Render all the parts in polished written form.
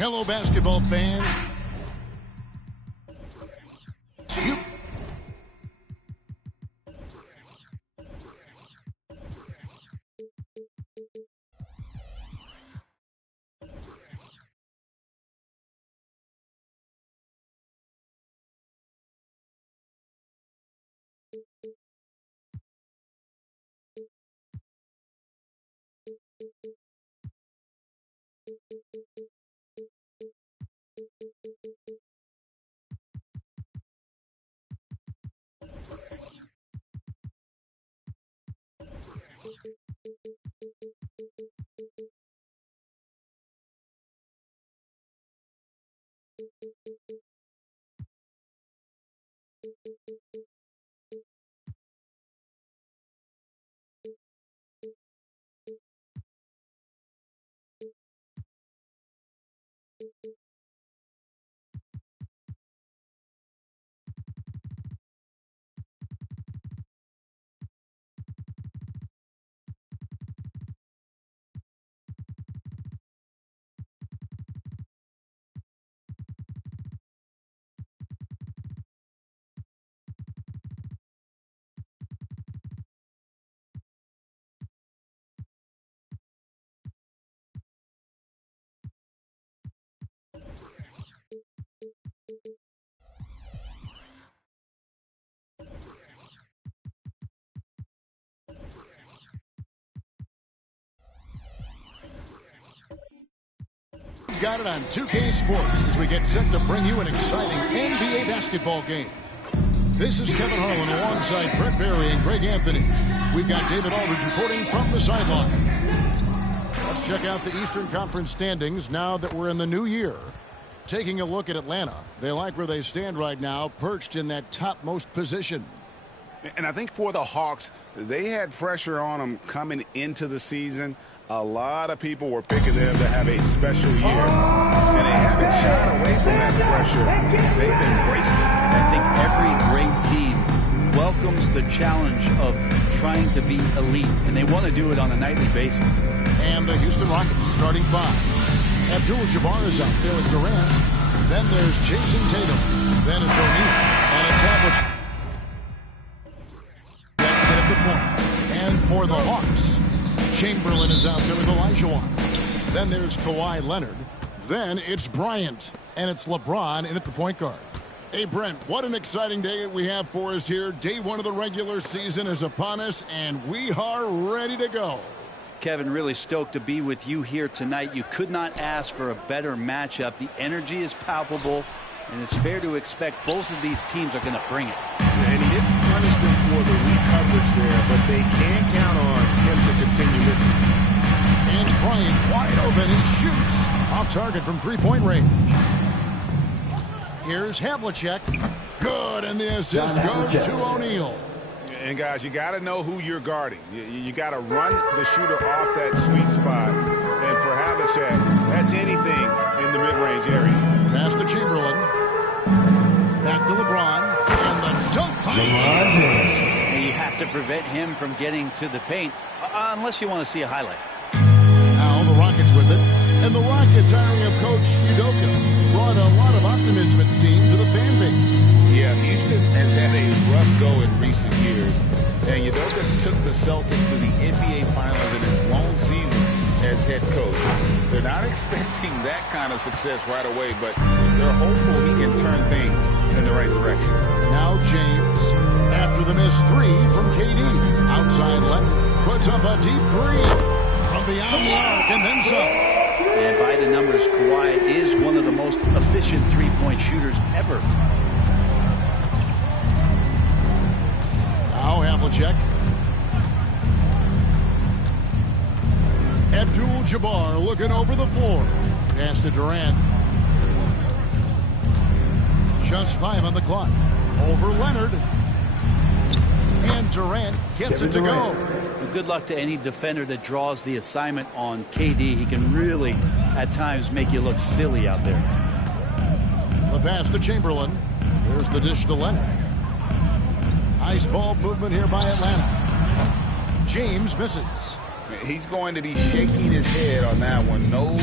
Hello, basketball fans. Got it on 2K Sports as we get set to bring you an exciting NBA basketball game. This is Kevin Harlan alongside Brett Barry and Greg Anthony. We've got David Aldridge reporting from the sideline. Let's check out the Eastern Conference standings now that we're in the new year. Taking a look at Atlanta, they like where they stand right now, perched in that topmost position. And I think for the Hawks, they had pressure on them coming into the season. A lot of people were picking them to have a special year. And they haven't shied away from that pressure. They've embraced it. I think every great team welcomes the challenge of trying to be elite. And they want to do it on a nightly basis. And the Houston Rockets starting five. Abdul-Jabbar is out there with Durant. Then there's Jason Tatum. Then it's O'Neal. And it's Havlicek. At the point. And for the Hawks, Chamberlain is out there with Olajuwon. Then there's Kawhi Leonard. Then it's Bryant. And it's LeBron in at the point guard. Hey, Brent, what an exciting day we have for us here. Day one of the regular season is upon us, and we are ready to go. Kevin, really stoked to be with you here tonight. You could not ask for a better matchup. The energy is palpable, and it's fair to expect both of these teams are going to bring it. And he didn't punish them for the weak coverage there, but they can count on him to continue listening. And Bryant wide open. He shoots off target from three-point range. Here's Havlicek. Good, and the assist goes to O'Neal. And, guys, you got to know who you're guarding. You got to run the shooter off that sweet spot. And for Havlicek, that's anything in the mid-range area. Pass to Chamberlain. Back to LeBron. And the dunk by James. You have to prevent him from getting to the paint, unless you want to see a highlight. Now the Rockets with it. And the Rockets hiring of Coach Udoka brought a lot of optimism, it seems, to the fan base. Yeah, Houston has had a rough go in recent years. And Udoka took the Celtics to the NBA Finals in his long season as head coach. They're not expecting that kind of success right away, but they're hopeful he can turn things in the right direction. Now James, after the missed three from KD. Outside Leonard puts up a deep three from beyond the arc and then some. And by the numbers, Kawhi is one of the most efficient three-point shooters ever. Now Havlicek. Abdul-Jabbar looking over the floor. Pass to Durant. Just 5 on the clock. Over Leonard. And Durant gets it to go. Good luck to any defender that draws the assignment on KD. He can really, at times, make you look silly out there. The pass to Chamberlain. There's the dish to Leonard. Nice ball movement here by Atlanta. James misses. He's going to be shaking his head on that one. No,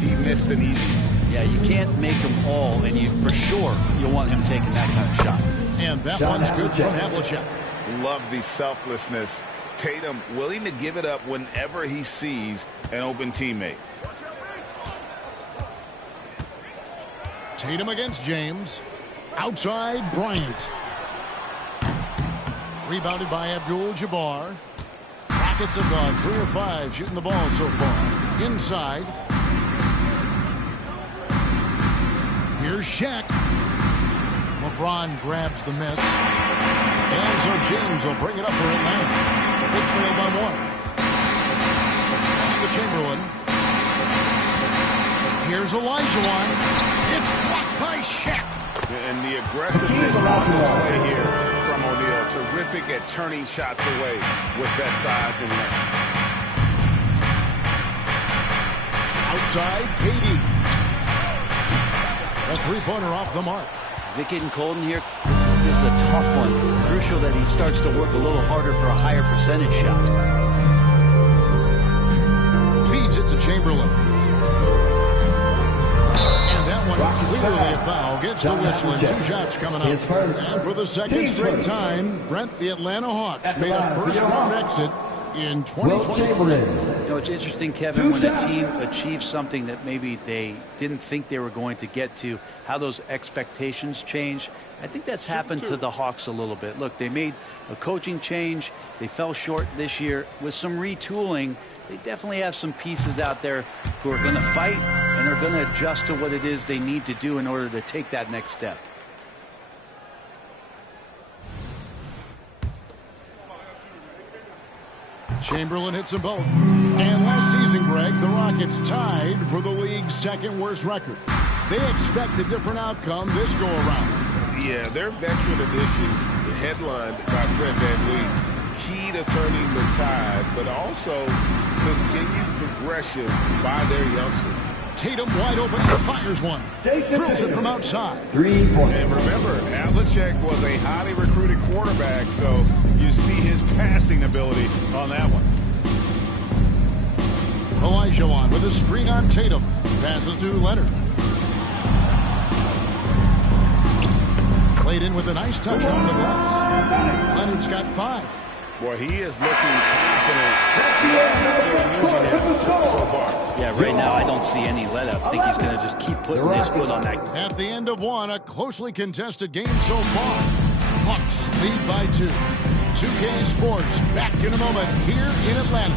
he missed an easy. Yeah, you can't make them all, and you for sure you'll want him taking that kind of shot. And that one's good from Havlicek. Love the selflessness. Tatum willing to give it up whenever he sees an open teammate. Tatum against James. Outside, Bryant. Rebounded by Abdul-Jabbar. Rockets have gone 3 of 5 shooting the ball so far. Inside. Here's Shaq. LeBron grabs the miss. And so James will bring it up for Atlanta. They trail by 1. That's to Chamberlain. Here's Olajuwon. It's blocked by Shaq. And the aggressiveness on display here from O'Neal. Terrific at turning shots away with that size and length. Outside, KD. A three-pointer off the mark. Is it getting cold in here? This is a tough one. Crucial that he starts to work a little harder for a higher percentage shot. Feeds it to Chamberlain. And that one clearly a foul. Gets the whistle and 2 shots coming up. And for the second straight time, Brent, the Atlanta Hawks made a first-round exit in 2023. You know, it's interesting, Kevin, when a team achieves something that maybe they didn't think they were going to get to, how those expectations change. I think that's happened to the Hawks a little bit. Look, they made a coaching change. They fell short this year. With some retooling, they definitely have some pieces out there who are going to fight and are going to adjust to what it is they need to do in order to take that next step. Chamberlain hits them both. And last season, Greg, the Rockets tied for the league's second worst record. They expect a different outcome this go-around. Yeah, their veteran additions, headlined by Fred VanVleet, key to turning the tide, but also continued progression by their youngsters. Tatum wide open and fires one. Drills it from outside. 3 points. And remember, Havlicek was a highly recruited quarterback, so you see his passing ability on that one. Olajuwon with a screen on Tatum. Passes to Leonard. Played in with a nice touch off the glass. Leonard's got 5. Boy, he is looking confident. They're using him so far. Yeah, right now I don't see any let-up. I think he's going to just keep putting his foot on that. At the end of one, a closely contested game so far. Hawks lead by 2. 2K Sports back in a moment here in Atlanta.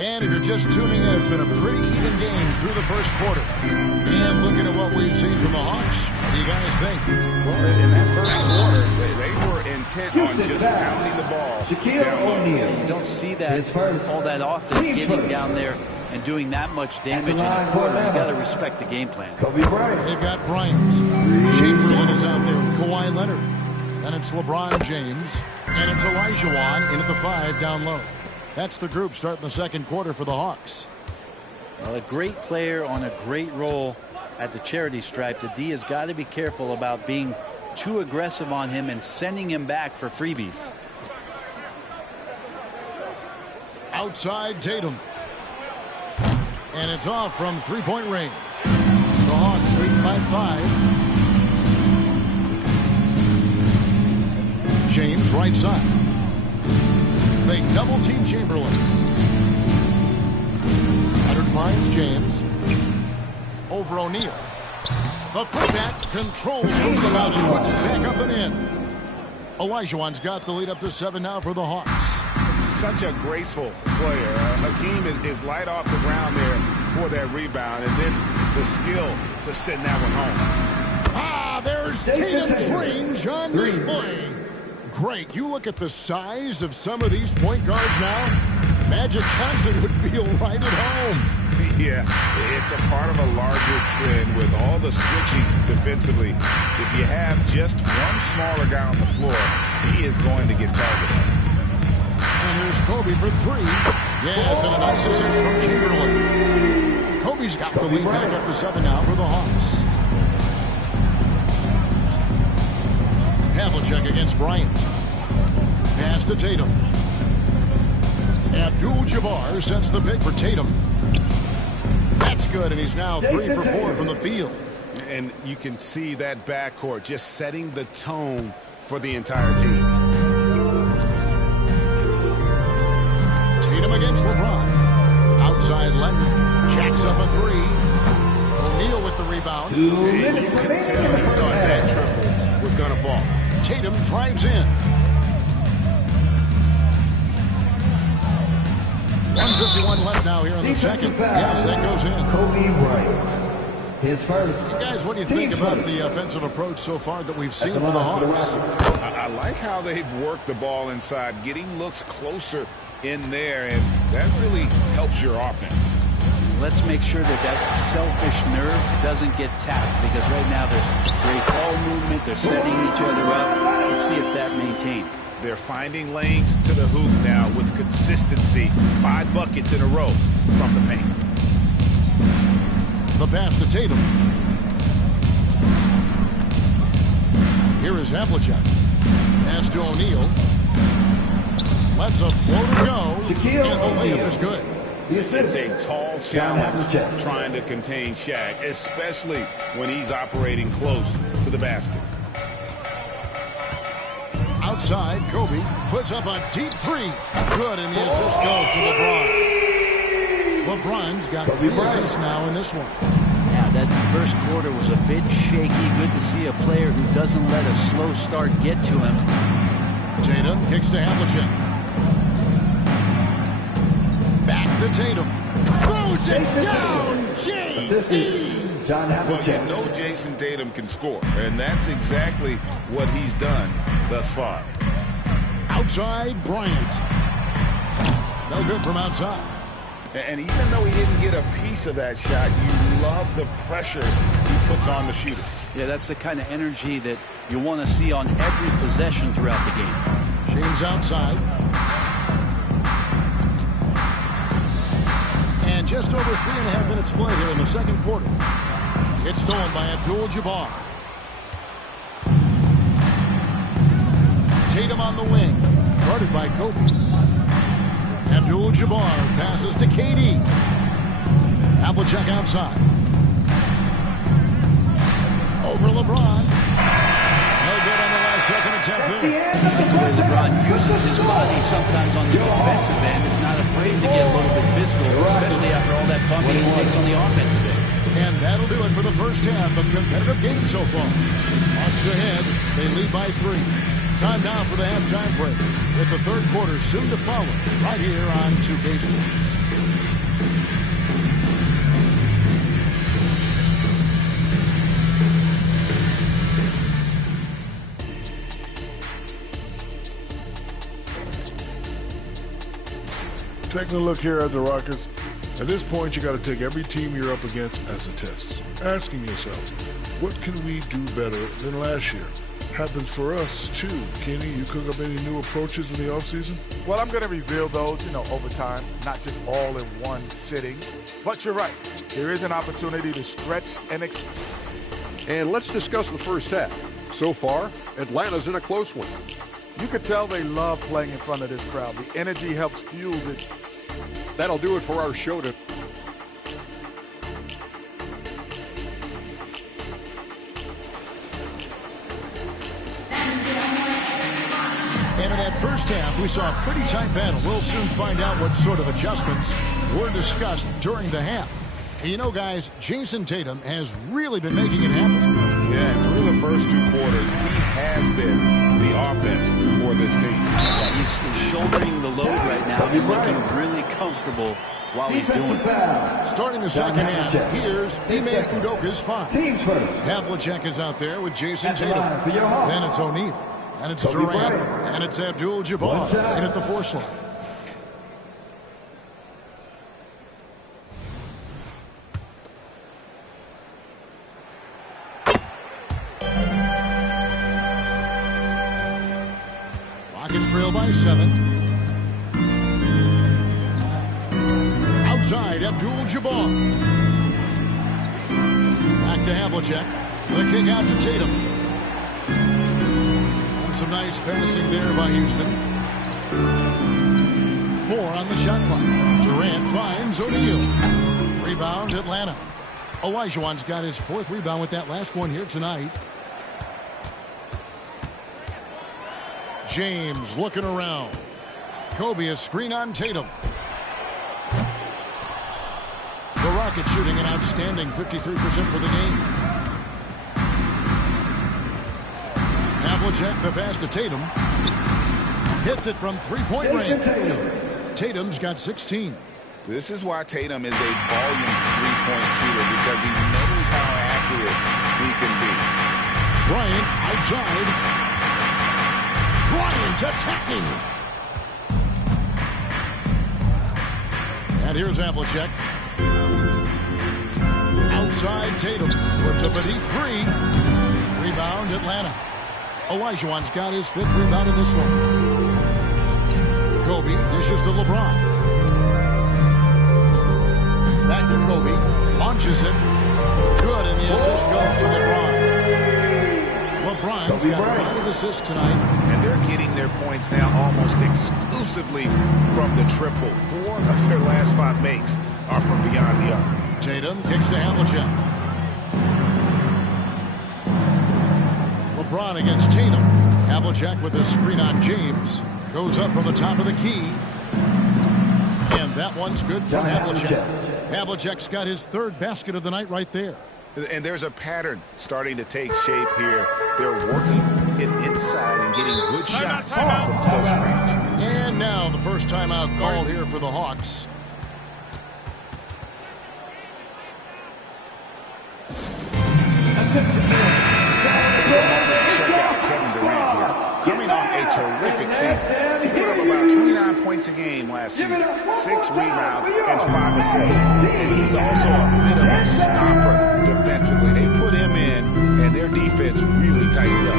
And if you're just tuning in, it's been a pretty even game through the first quarter. And looking at what we've seen from the Hawks, what do you guys think? Well, in that first quarter, they were intent on just pounding the ball. You don't see that all that often, getting down there and doing that much damage in a quarter. You got to respect the game plan. They've got Bryant. Chamberlain is out there with Kawhi Leonard. Then it's LeBron James. And it's Olajuwon in at the 5 down low. That's the group starting the second quarter for the Hawks. Well, a great player on a great role at the charity stripe. The D has got to be careful about being too aggressive on him and sending him back for freebies. Outside Tatum. And it's off from 3-point range. The Hawks lead by 5. James right side. They double-team Chamberlain. Leonard finds James. Over O'Neal. The putback controls from the foul and puts it back up and in. Olajuwon's got the lead up to 7 now for the Hawks. Such a graceful player. Hakeem is light off the ground there for that rebound, and then the skill to send that one home. Ah, there's Tatum's range on display. Great. You look at the size of some of these point guards now. Magic Johnson would feel right at home. Yeah, it's a part of a larger trend with all the switching defensively. If you have just one smaller guy on the floor, he is going to get targeted. And here's Kobe for 3. Yes, and a nice assist from Chamberlain. Kobe's got the lead back up to 7 now for the Hawks. Havlicek against Bryant. Pass to Tatum. Abdul-Jabbar sets the pick for Tatum. good, and he's now 3 for 4 from the field. And you can see that backcourt just setting the tone for the entire team. Tatum against LeBron. Outside Leonard. Jacks up a 3. O'Neal with the rebound. 2 minutes You could remaining tell in the he first thought that half. triple was going to fall. Tatum drives in. 1:51 left now here in the second. Yes, that goes in. Kobe Bryant. His first. Guys, what do you think about the offensive approach so far that we've seen from the Hawks? I like how they've worked the ball inside, getting looks closer in there, and that really helps your offense. Let's make sure that selfish nerve doesn't get tapped, because right now there's great ball movement. They're setting each other up. Let's see if that maintains. They're finding lanes to the hoop now with consistency. 5 buckets in a row from the paint. The pass to Tatum. Here is Havlicek. Pass to O'Neal. Lets a floater go. Shaquille And the layup O'Neal. is good. It's a tall challenge trying to contain Shaq, especially when he's operating close to the basket. Outside, Kobe puts up a deep 3. Good, and the assist goes to LeBron. LeBron's got 3 assists now in this one. Yeah, that first quarter was a bit shaky. Good to see a player who doesn't let a slow start get to him. Tatum kicks to Havlicek. Back to Tatum. Throws it down. Assistant, John Well, you Havlicek. know Jason Tatum can score, and that's exactly what he's done thus far. Outside, Bryant. No good from outside. And even though he didn't get a piece of that shot, you love the pressure he puts on the shooter. Yeah, that's the kind of energy that you want to see on every possession throughout the game. James outside. And just over 3.5 minutes played here in the second quarter. It's stolen by Abdul-Jabbar. Tatum on the wing. Guarded by Kobe. Abdul-Jabbar passes to KD. Havlicek outside. Over LeBron. No good on the last second attempt there. The way LeBron uses his body sometimes on the defensive end, is not afraid to get a little bit physical, especially after all that bumping he takes on the offensive end. And that'll do it for the first half. A competitive game so far. Hawks ahead. They lead by 3. Time now for the halftime break, with the third quarter soon to follow, right here on 2K Sports. Taking a look here at the Rockets, at this point you got to take every team you're up against as a test. Asking yourself, what can we do better than last year? Happens for us too. Kenny, you cook up any new approaches in the offseason? Well, I'm going to reveal those, over time, not just all in one sitting. But you're right. There is an opportunity to stretch and expand. And let's discuss the first half. So far, Atlanta's in a close one. You could tell they love playing in front of this crowd. The energy helps fuel it. That'll do it for our show today. And in that first half, we saw a pretty tight battle. We'll soon find out what sort of adjustments were discussed during the half. And you know, guys, Jason Tatum has really been making it happen. Yeah, through the first 2 quarters, he has been the offense for this team. Yeah, he's shouldering the load right now and looking really comfortable while he's doing it. Starting the second half, here's Ime Udoka's foul. Teams first. Havlicek is out there with Jason At the Tatum. line for your Hawks. Then it's O'Neal. And it's Kobe Durant. Bryant. And it's Abdul-Jabbar One side. in at the 4 slot. Rockets trail by 7. Outside, Abdul-Jabbar. Back to Havlicek. The kick out to Tatum. And some nice passing there by Houston. 4 on the shot clock. Durant finds O'Neal. Rebound, Atlanta. Olajuwon's got his 4th rebound with that last one here tonight. James looking around. Kobe a screen on Tatum. The Rockets shooting an outstanding 53% for the game. Havlicek the pass to Tatum. Hits it from three-point range. Tatum's got 16. This is why Tatum is a volume three-point shooter, because he knows how accurate he can be. Bryant outside. Bryant attacking. And here's Havlicek. Outside Tatum. Puts up a deep 3. Rebound Atlanta. Olajuwon's got his 5th rebound in this one. Kobe dishes to LeBron. Back to Kobe. Launches it. Good, and the assist goes to LeBron. LeBron's got 5 assists tonight. And they're getting their points now almost exclusively from the triple. 4 of their last 5 makes are from beyond the arc. Tatum kicks to Havlicek. LeBron against Tatum. Havlicek with a screen on James. Goes up from the top of the key. And that one's good from Havlicek. Havlicek's got his 3rd basket of the night right there. And there's a pattern starting to take shape here. They're working it inside and getting good shots from close range. And now the first timeout called here for the Hawks. Coming off a terrific season. He put up about 29 points a game last season, 6 rebounds and 5 assists. And he's also a bit of a stopper defensively. They put him in, and their defense really tightens up.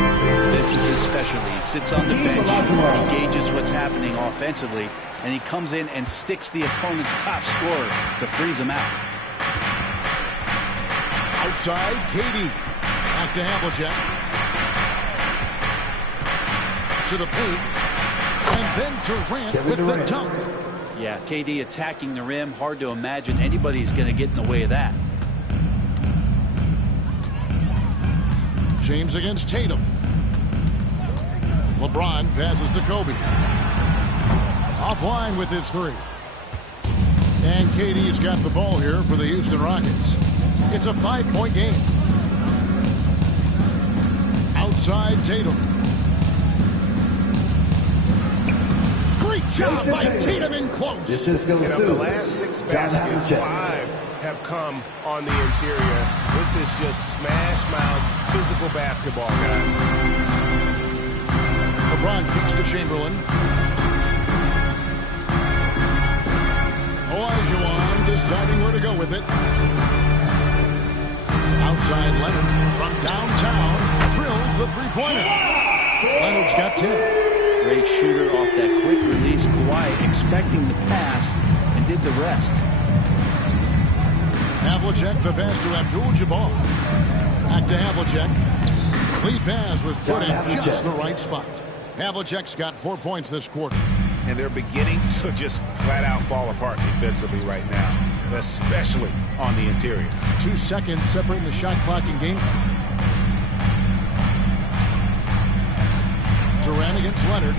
This is his specialty. He sits on the bench, he gauges what's happening offensively, and he comes in and sticks the opponent's top scorer to freeze him out. Outside, KD. Back to Havlicek. To the paint. And then Durant with the dunk. Yeah, KD attacking the rim. Hard to imagine anybody's going to get in the way of that. James against Tatum. LeBron passes to Kobe. Offline with his 3. And KD's got the ball here for the Houston Rockets. It's a 5-point game. Outside Tatum. Great job by Tatum in close. This is going And of the last 6 baskets, 5 have come on the interior. This is just smash mouth physical basketball, guys. LeBron kicks to Chamberlain. Olajuwon deciding where to go with it. Outside Leonard from downtown drills the 3-pointer. Leonard's got 10. Great shooter off that quick release. Kawhi expecting the pass and did the rest. Havlicek the pass to Abdul-Jabbar. Back to Havlicek. Lead pass was put in just the right spot. Havlicek's got 4 points this quarter. And they're beginning to just flat out fall apart defensively right now, especially on the interior. 2 seconds separating the shot clock and game. Durant against Leonard.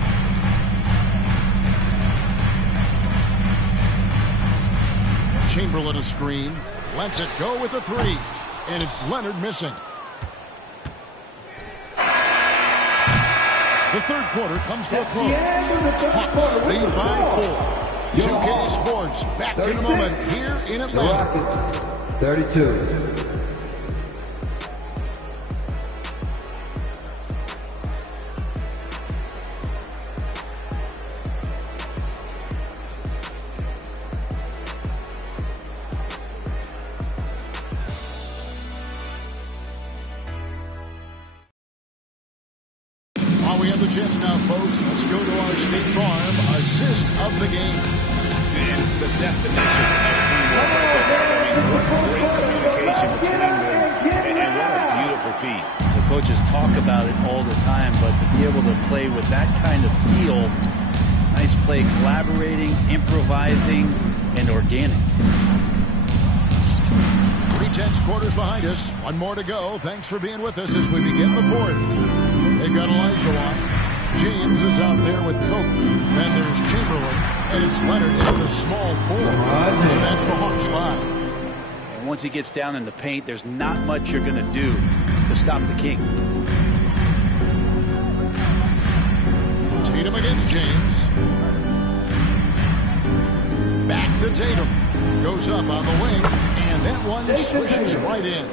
Chamberlain a screen. Lets it go with a 3. And it's Leonard missing. The 3rd quarter comes to a close. Hawks lead by 4. 2K Sports back in a moment here in Atlanta. 32. We have the chance now, folks. Let's go to our State Farm assist of the game. And the definition of teamwork right there. I mean, what great communication between them, and what a beautiful feat. The coaches talk about it all the time, but to be able to play with that kind of feel, nice play, collaborating, improvising, and organic. Tense quarters behind us. One more to go. Thanks for being with us as we begin the fourth. They've got Elijah on. James is out there with Kobe. Then there's Chamberlain. And it's Leonard in the small four. So that's the Hawks 5. And once he gets down in the paint, there's not much you're going to do to stop the King. Tatum against James. Back to Tatum. Goes up on the wing. And that one swishes right in.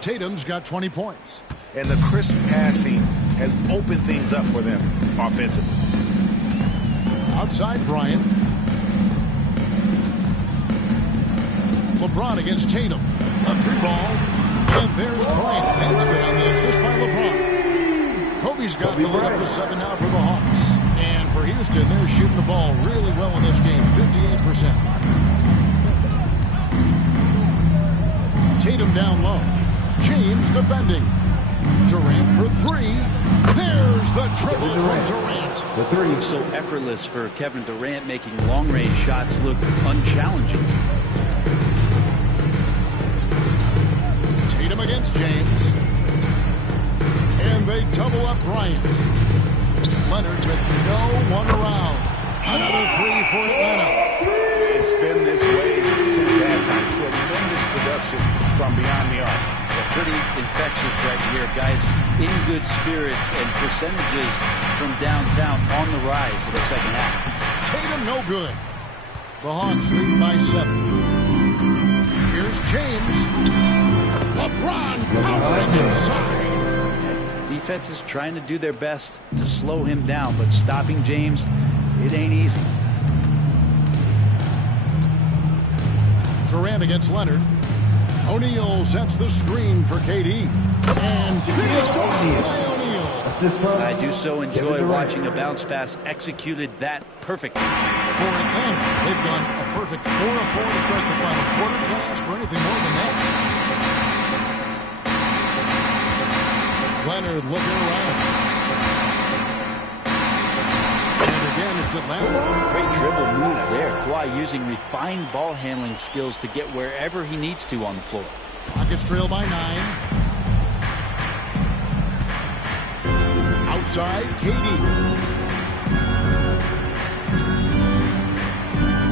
Tatum's got 20 points. And the crisp passing has opened things up for them offensively. Outside Bryant. LeBron against Tatum. A 3-ball. And there's Bryant. That's good on the assist by LeBron. Kobe's got the lead up to 7 now for the Hawks. And for Houston, they're shooting the ball really well in this game. 58%. Tatum down low. James defending. Durant for 3. There's the triple from Durant. The 3. So effortless for Kevin Durant, making long-range shots look unchallenging. Tatum against James. And they double up Bryant. Leonard with no one around. Another 3 for Atlanta. It's been this way since halftime. Tremendous production from beyond the arc. They're pretty infectious right here, guys. In good spirits and percentages from downtown on the rise in the second half. Tatum no good. The Hawks leading by 7. Here's James. LeBron powering inside. Defense is trying to do their best to slow him down, but stopping James, it ain't easy. Durant against Leonard. O'Neal sets the screen for KD. And by O'Neal. I do so enjoy watching a bounce pass executed that perfectly. For Atlanta, they've gone a perfect 4 of 4 to start the final quarter. Can't ask for anything more than that. Leonard looking around. And again, it's Atlanta. Great dribble move there. Kawhi using refined ball handling skills to get wherever he needs to on the floor. Rockets trail by 9. Outside, KD.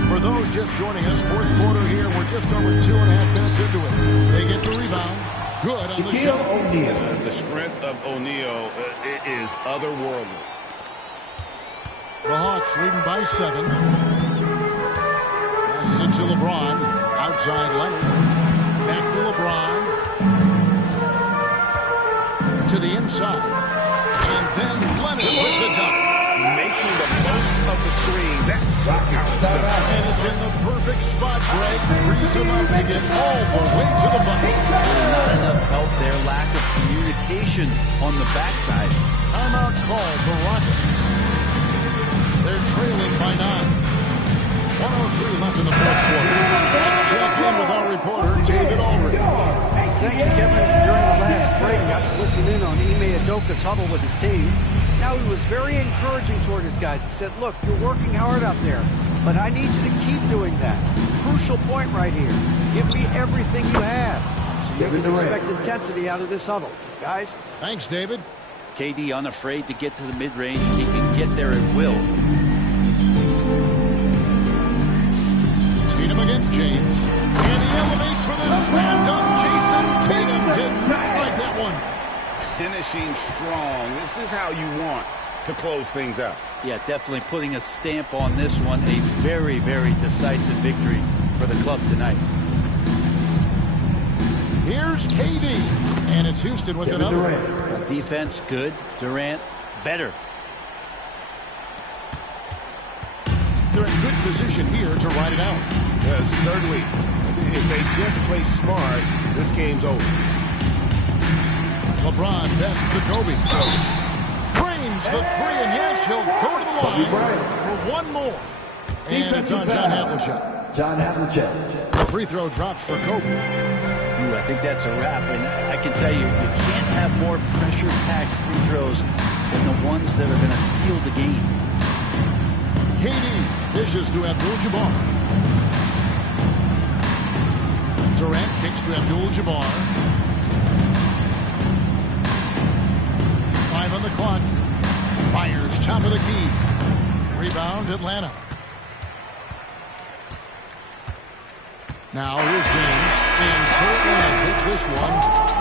For those just joining us, fourth quarter here. We're just over 2.5 minutes into it. They get the rebound. Good on the shot. The strength of O'Neal is otherworldly. The Hawks leading by 7. Passes it to LeBron. Outside Leonard. Back to LeBron. To the inside. And then Leonard with the dunk. Making the most of the screen. That's how it's done. And it's in the perfect spot, Greg. Frees him up to get all the way to the bucket. Not enough help there. Lack of communication on the backside. Timeout called the Rockets. They're trailing by 9. 1:03 left in the fourth quarter. Let's check in with our reporter, David Aldridge. Thank you, Kevin. During the last break, got to listen in on Ime Udoka's huddle with his team. Now, he was very encouraging toward his guys. He said, look, you're working hard out there, but I need you to keep doing that. Crucial point right here. Give me everything you have. So you can expect intensity out of this huddle. Guys? Thanks, David. KD unafraid to get to the mid-range. He can get there at will. Tatum against James. And he elevates for the slam dunk. Jason Tatum did not like that one. Finishing strong. This is how you want to close things out. Yeah, definitely putting a stamp on this one. A very, very decisive victory for the club tonight. Here's KD. And it's Houston with another. Defense, good. Durant, better. They're in good position here to ride it out. Certainly. If they just play smart, this game's over. LeBron best to Kobe. Drains the 3, and yes, he'll go to the line for one more. And it's on John Havlicek. John Havlicek. The free throw drops for Kobe. Ooh, I think that's a wrap. And I can tell you, you can't have more pressure-packed free throws than the ones that are going to seal the game. KD dishes to Abdul-Jabbar. Durant kicks to Abdul-Jabbar. 5 on the clock. Fires top of the key. Rebound Atlanta. Now here's James. And so Atlanta takes this one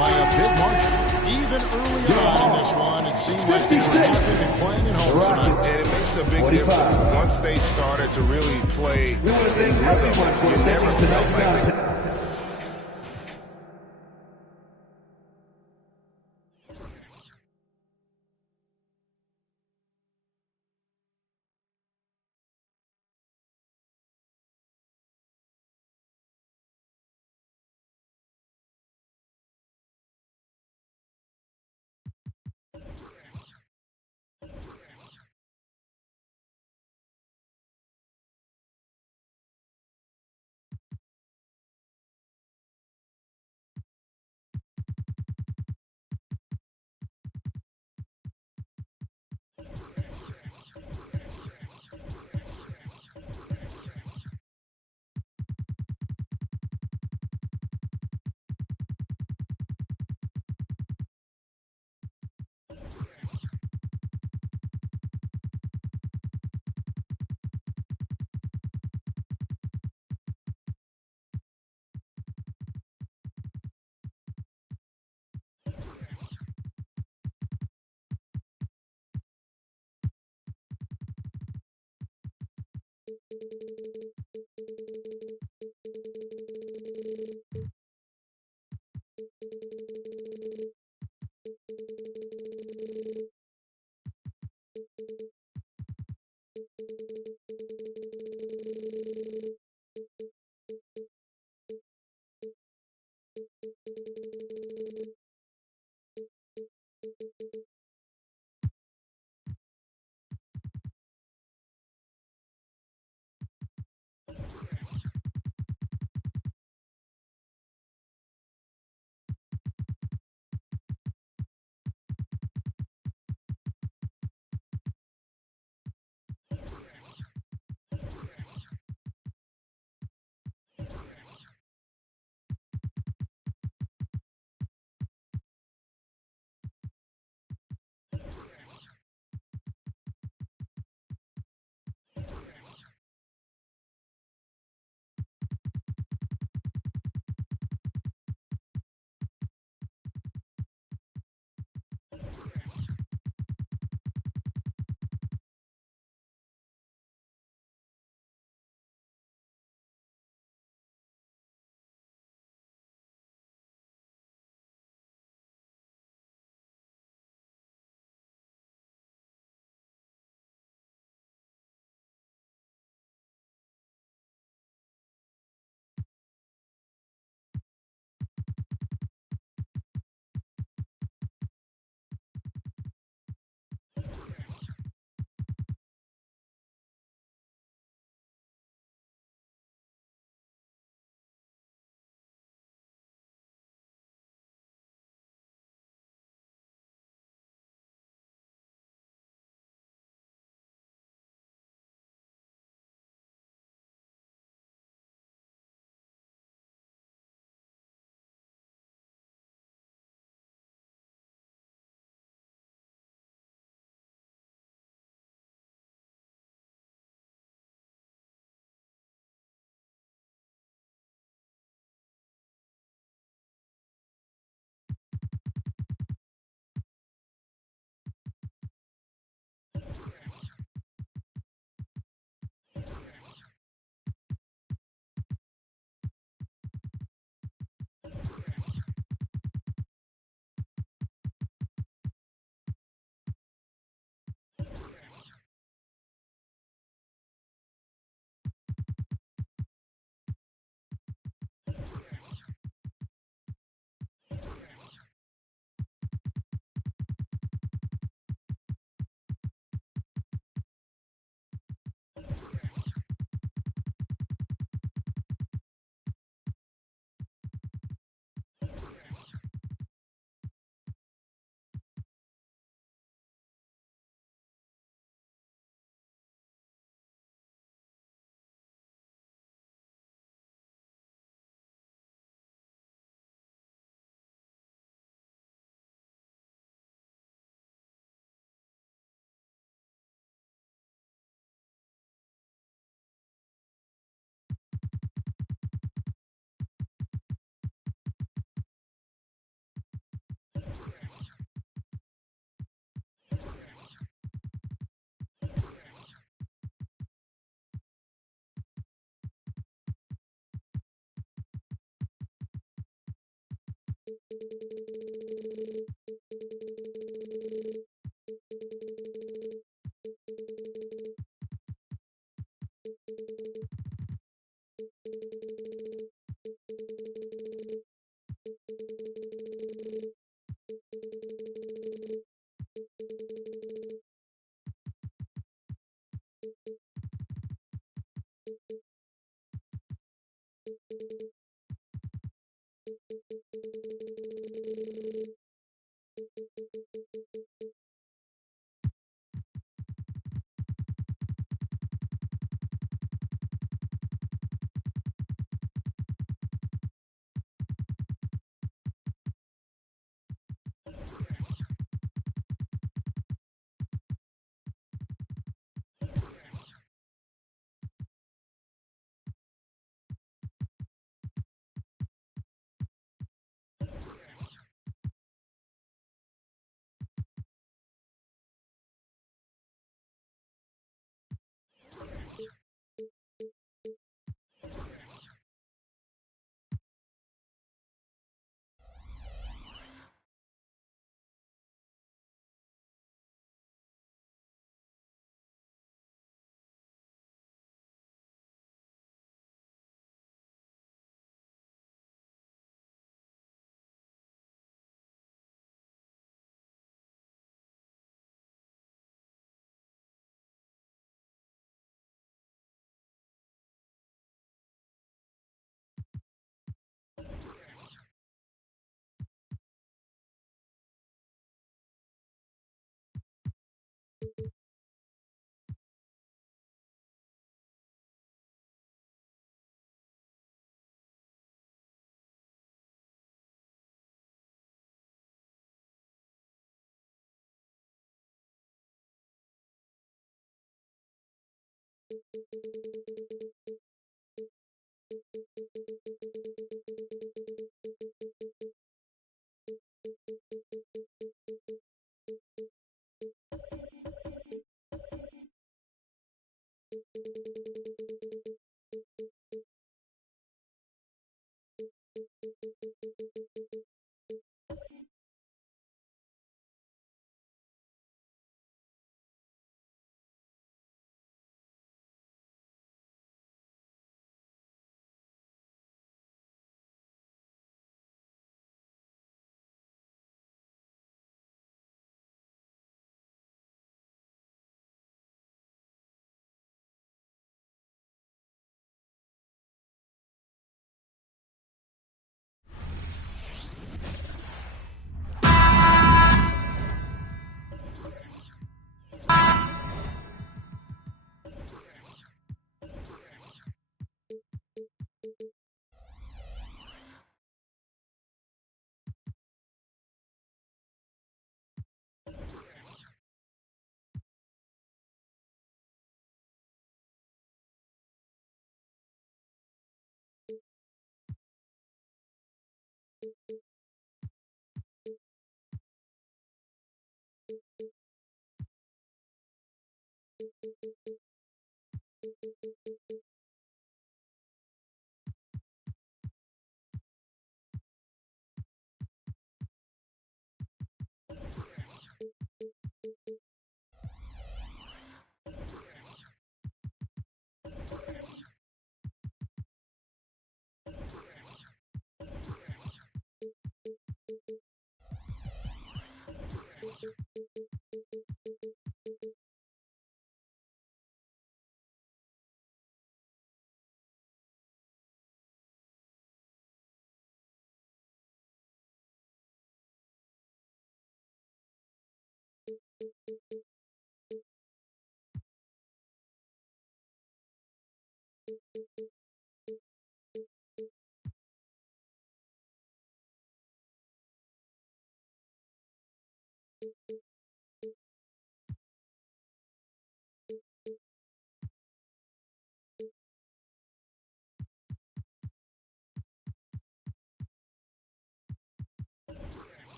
by a big margin. Even early on in this one, it seemed like they were happy to be playing at home tonight. And it makes a big difference once they started to really play in rhythm. You never felt like they...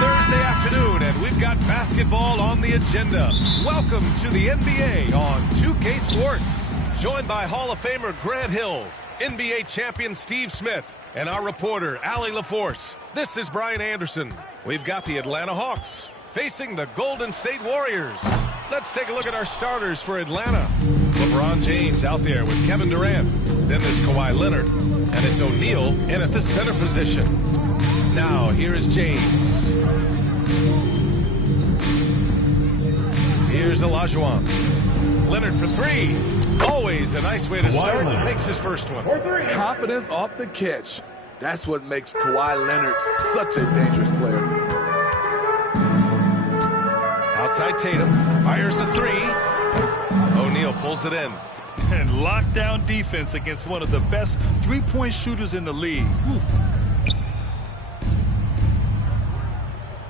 Thursday afternoon, and we've got basketball on the agenda. Welcome to the NBA on 2K Sports. Joined by Hall of Famer Grant Hill, NBA champion Steve Smith, and our reporter, Allie LaForce. This is Brian Anderson. We've got the Atlanta Hawks facing the Golden State Warriors. Let's take a look at our starters for Atlanta. LeBron James out there with Kevin Durant. Then there's Kawhi Leonard. And it's O'Neal in at the center position. Now, here is James. Here's Olajuwon. Leonard for three. Always a nice way to start. Makes his first one. Confidence off the catch. That's what makes Kawhi Leonard such a dangerous player. Outside Tatum. Fires the three. O'Neal pulls it in. And lockdown defense against one of the best three-point shooters in the league. Whew.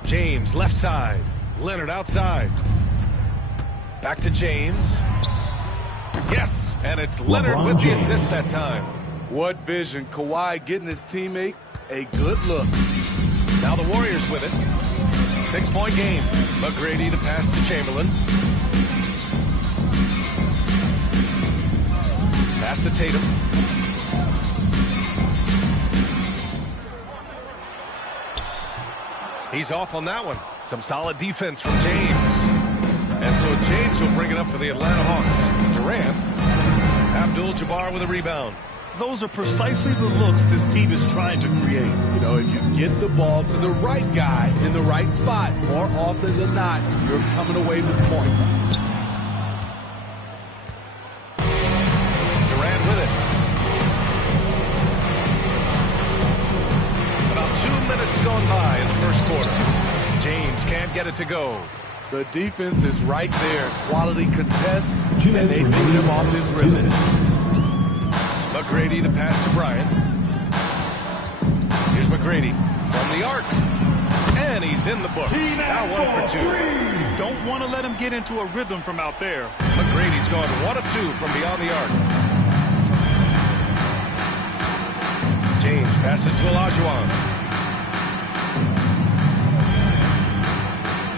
James left side. Leonard outside. Back to James. Yes, and it's Leonard with the assist that time. What vision. Kawhi getting his teammate a good look. Now the Warriors with it. 6-point game. McGrady to pass to Chamberlain. Pass to Tatum. He's off on that one. Some solid defense from James. And so James will bring it up for the Atlanta Hawks. Durant. Abdul-Jabbar with a rebound. Those are precisely the looks this team is trying to create. You know, if you get the ball to the right guy in the right spot, more often than not, you're coming away with points. Durant with it. About 2 minutes gone by in the first quarter. James can't get it to go. The defense is right there. Quality contest, and they take him off his rhythm. McGrady the pass to Bryant. Here's McGrady from the arc. And he's in the books. Now 1 for 2. Don't want to let him get into a rhythm from out there. McGrady's gone 1 of 2 from beyond the arc. James passes to Olajuwon.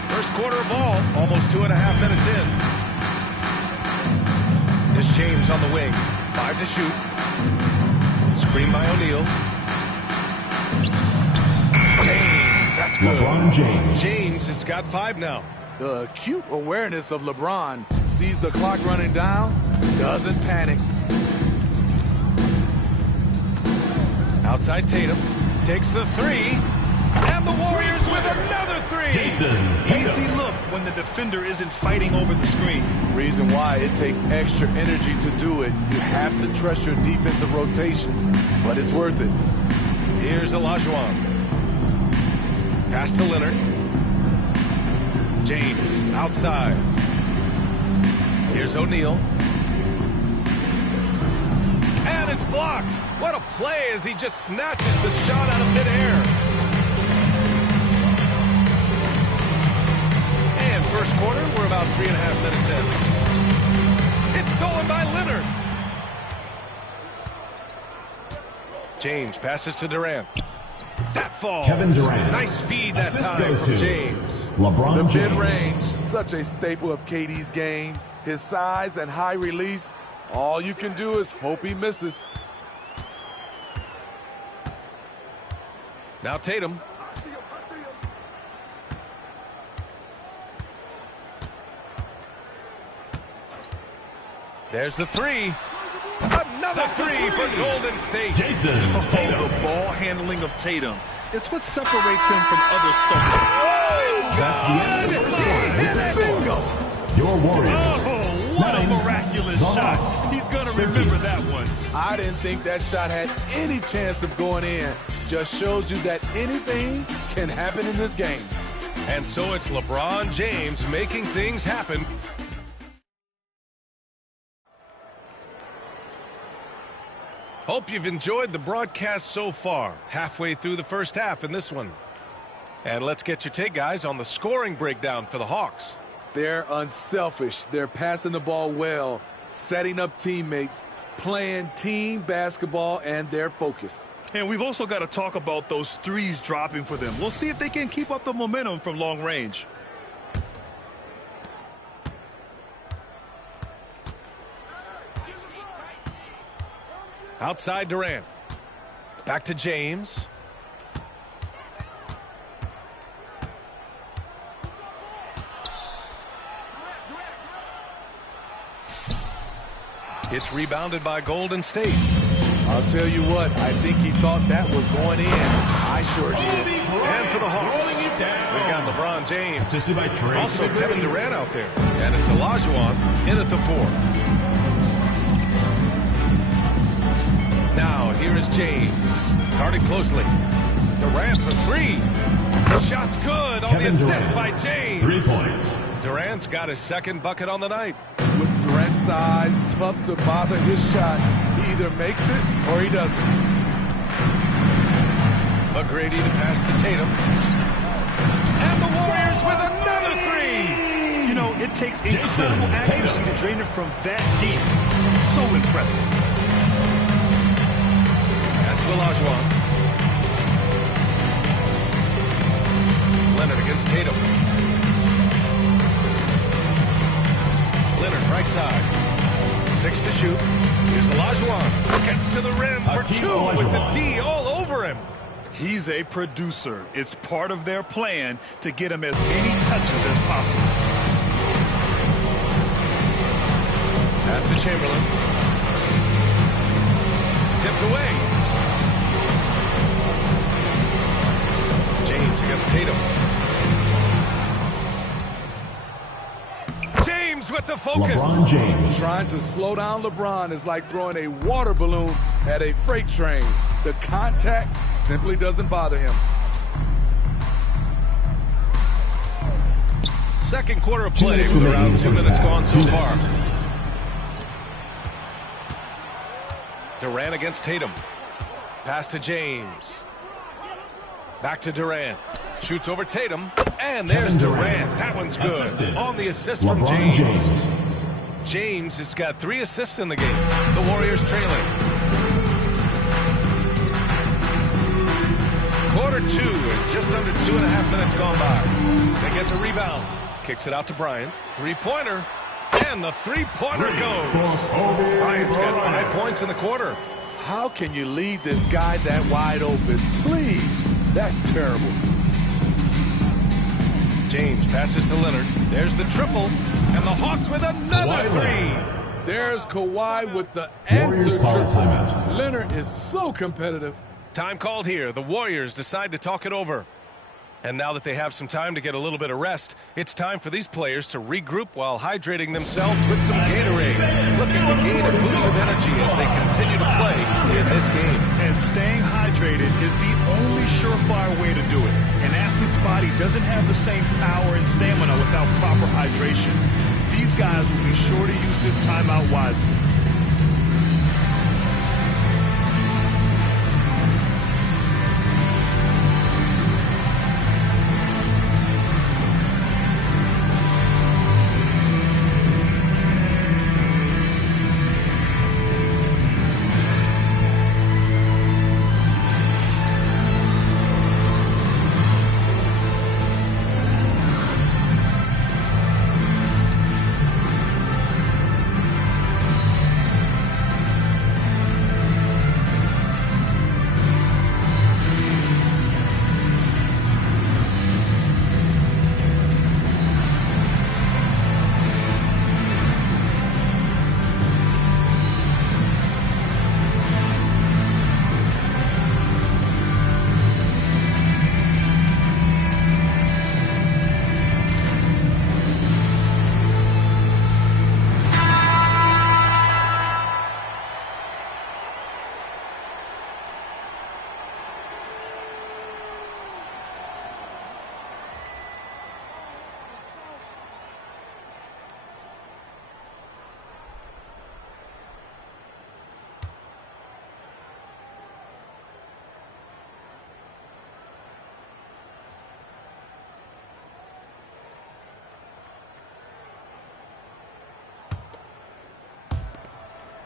First quarter of ball, almost 2.5 minutes in. Here's James on the wing. 5 to shoot. Screen by O'Neal. James, that's good. LeBron James. James has got 5 now. The acute awareness of LeBron. Sees the clock running down, doesn't panic. Outside Tatum. Takes the three. And the Warriors with another three. Easy look when the defender isn't fighting over the screen. Reason why it takes extra energy to do it. You have to trust your defensive rotations, but it's worth it. Here's Olajuwon. Pass to Leonard. James outside. Here's O'Neal. And it's blocked. What a play as he just snatches the shot out of midair. And first quarter, we're about 3.5 minutes in. It's stolen by Leonard. James passes to Durant. That falls. Kevin Durant. Nice feed that time from James. LeBron The James. mid-range, such a staple of KD's game. His size and high release, all you can do is hope he misses. Now Tatum. There's the three. Another three for Golden State. Jason Tatum. The ball handling of Tatum. It's what separates him from other stars. That's the end of the first quarter. Bingo. Your Warriors. Oh, what a miraculous shot. He's going to remember that one. I didn't think that shot had any chance of going in. Just shows you that anything can happen in this game. And so it's LeBron James making things happen. Hope you've enjoyed the broadcast so far. Halfway through the first half in this one. And let's get your take, guys, on the scoring breakdown for the Hawks. They're unselfish. They're passing the ball well, setting up teammates, playing team basketball, and their focus. And we've also got to talk about those threes dropping for them. We'll see if they can keep up the momentum from long range. Outside Durant. Back to James. It's rebounded by Golden State. I'll tell you what, I think he thought that was going in. I sure did. And for the Hawks, we've got LeBron James. Also Kevin Durant out there. And it's Olajuwon in at the 4. Now, here is James. Guarded closely. Durant for 3. The shot's good on the assist by James. 3 points. Durant's got his second bucket on the night. With Durant's size, tough to bother his shot. He either makes it or he doesn't. McGrady to pass to Tatum. And the Warriors with another 3. You know, it takes incredible accuracy to drain it from that deep. So impressive. Pass to Olajuwon. Leonard against Tatum. Leonard right side. 6 to shoot. Here's Olajuwon. Gets to the rim for 2 with the D all over him. He's a producer. It's part of their plan to get him as many touches as possible. Pass to Chamberlain. Tipped away. James against Tatum. James with the focus. LeBron James. Trying to slow down LeBron is like throwing a water balloon at a freight train. The contact simply doesn't bother him. Second quarter of play with around 2 minutes gone so far. Durant against Tatum. Pass to James. Back to Durant. Shoots over Tatum. And there's Durant. That one's good. On the assist from James. James has got 3 assists in the game. The Warriors trailing. Quarter 2 and just under 2.5 minutes gone by. They get the rebound. Kicks it out to Bryant. 3-pointer. And the 3-pointer goes. Bryant's got 5 points in the quarter. How can you leave this guy that wide open? Please. That's terrible. James passes to Leonard. There's the triple. And the Hawks with another 3. There's Kawhi with the answer triple. Leonard is so competitive. Time called here. The Warriors decide to talk it over. And now that they have some time to get a little bit of rest, it's time for these players to regroup while hydrating themselves with some Gatorade. Looking to gain a boost of energy as they continue to play in this game. And staying hydrated is the only surefire way to do it. An athlete's body doesn't have the same power and stamina without proper hydration. These guys will be sure to use this timeout wisely.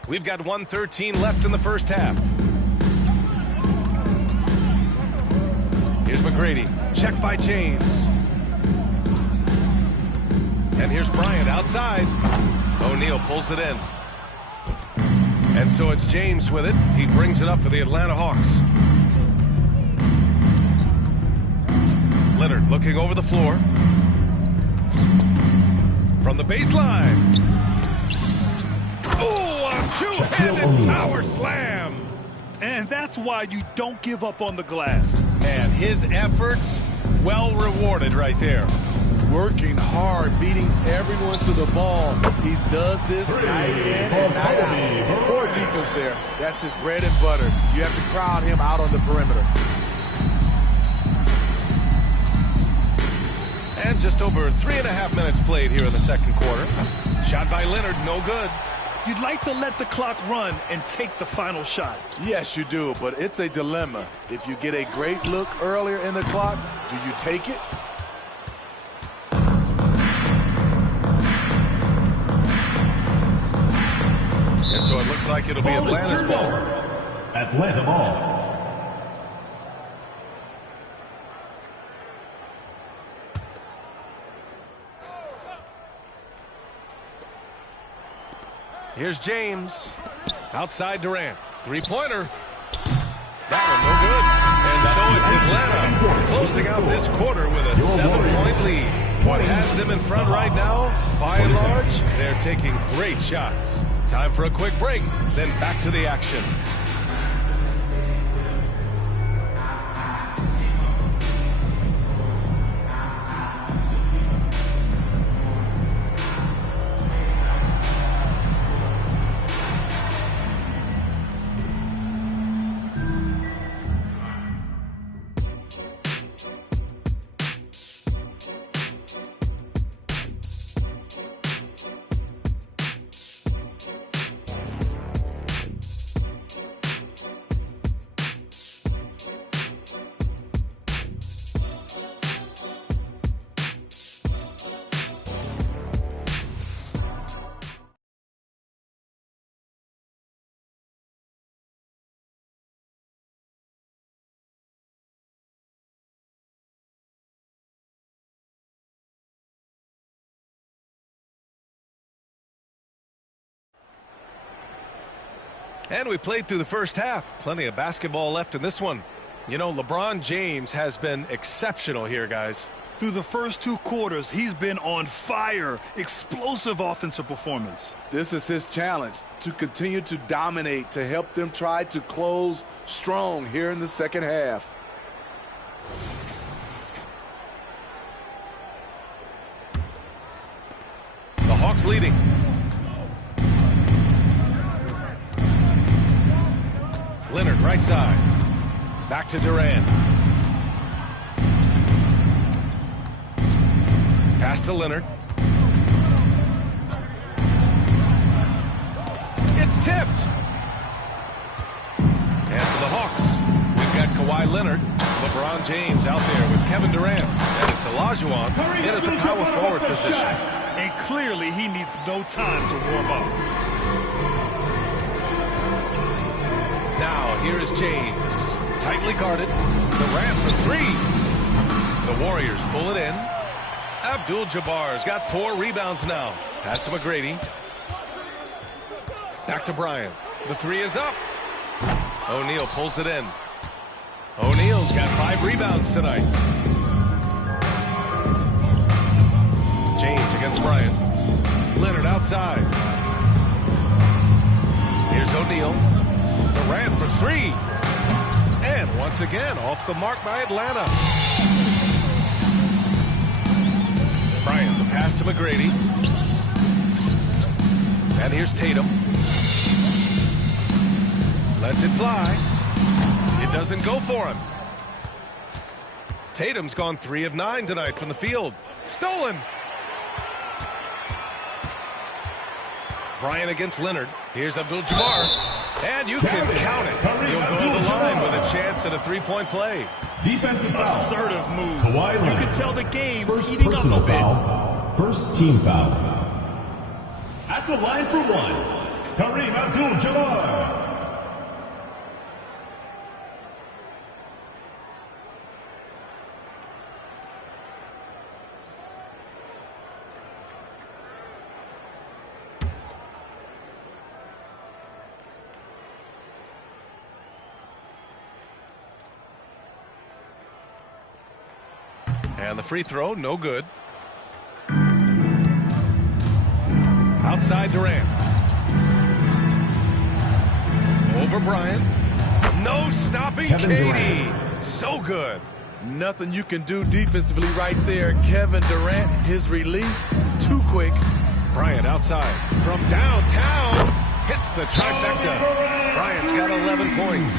We've got 1:13 left in the first half. Here's McGrady. Checked by James. And here's Bryant outside. O'Neal pulls it in. And so it's James with it. He brings it up for the Atlanta Hawks. Leonard looking over the floor. From the baseline. Oh, a two-handed power slam. And that's why you don't give up on the glass. And his efforts, well rewarded right there. Working hard, beating everyone to the ball. He does this night in and night out. Poor defense there. That's his bread and butter. You have to crowd him out on the perimeter. And just over 3.5 minutes played here in the second quarter. Shot by Leonard, no good. You'd like to let the clock run and take the final shot. Yes, you do, but it's a dilemma. If you get a great look earlier in the clock, do you take it? And so it looks like it'll be Atlanta's ball. Atlanta ball. Here's James. Outside Durant. Three-pointer. That one no good. And so it's Atlanta closing out this quarter with a 7-point lead. What has them in front right now, by and large, they're taking great shots. Time for a quick break, then back to the action. And we played through the first half. Plenty of basketball left in this one. You know, LeBron James has been exceptional here, guys. Through the first 2 quarters, he's been on fire. Explosive offensive performance. This is his challenge, to continue to dominate, to help them try to close strong here in the second half. The Hawks leading. Leonard right side. Back to Durant. Pass to Leonard. It's tipped. And for the Hawks, we've got Kawhi Leonard, LeBron James out there with Kevin Durant. And it's Olajuwon in at the power forward position. And clearly he needs no time to warm up. Now, here is James. Tightly guarded. Durant for 3. The Warriors pull it in. Abdul-Jabbar's got 4 rebounds now. Pass to McGrady. Back to Bryant. The 3 is up. O'Neal pulls it in. O'Neal's got 5 rebounds tonight. James against Bryant. Leonard outside. Here's O'Neal. Durant for 3. And once again, off the mark by Atlanta. Bryant, the pass to McGrady. And here's Tatum. Lets it fly. It doesn't go for him. Tatum's gone 3 of 9 tonight from the field. Stolen. Bryant against Leonard. Here's Abdul-Jabbar. And you can count it. You'll go to the line with a chance at a 3-point play. Defensive foul. Assertive move. Kawhi Leonard. You can tell the game's First heating up a personal bit. foul. First team foul. At the line for 1, Kareem Abdul-Jabbar. And the free throw, no good. Outside Durant. Over Bryant. No stopping Katie. So good. Nothing you can do defensively right there. Kevin Durant, his release, too quick. Bryant outside from downtown. Hits the trifecta. Bryant's got 11 points.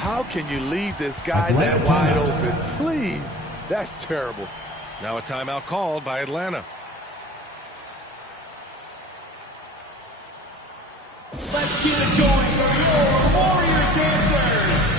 How can you leave this guy that wide open? Please. That's terrible. Now a timeout called by Atlanta. Let's keep it going for your Warriors dancers.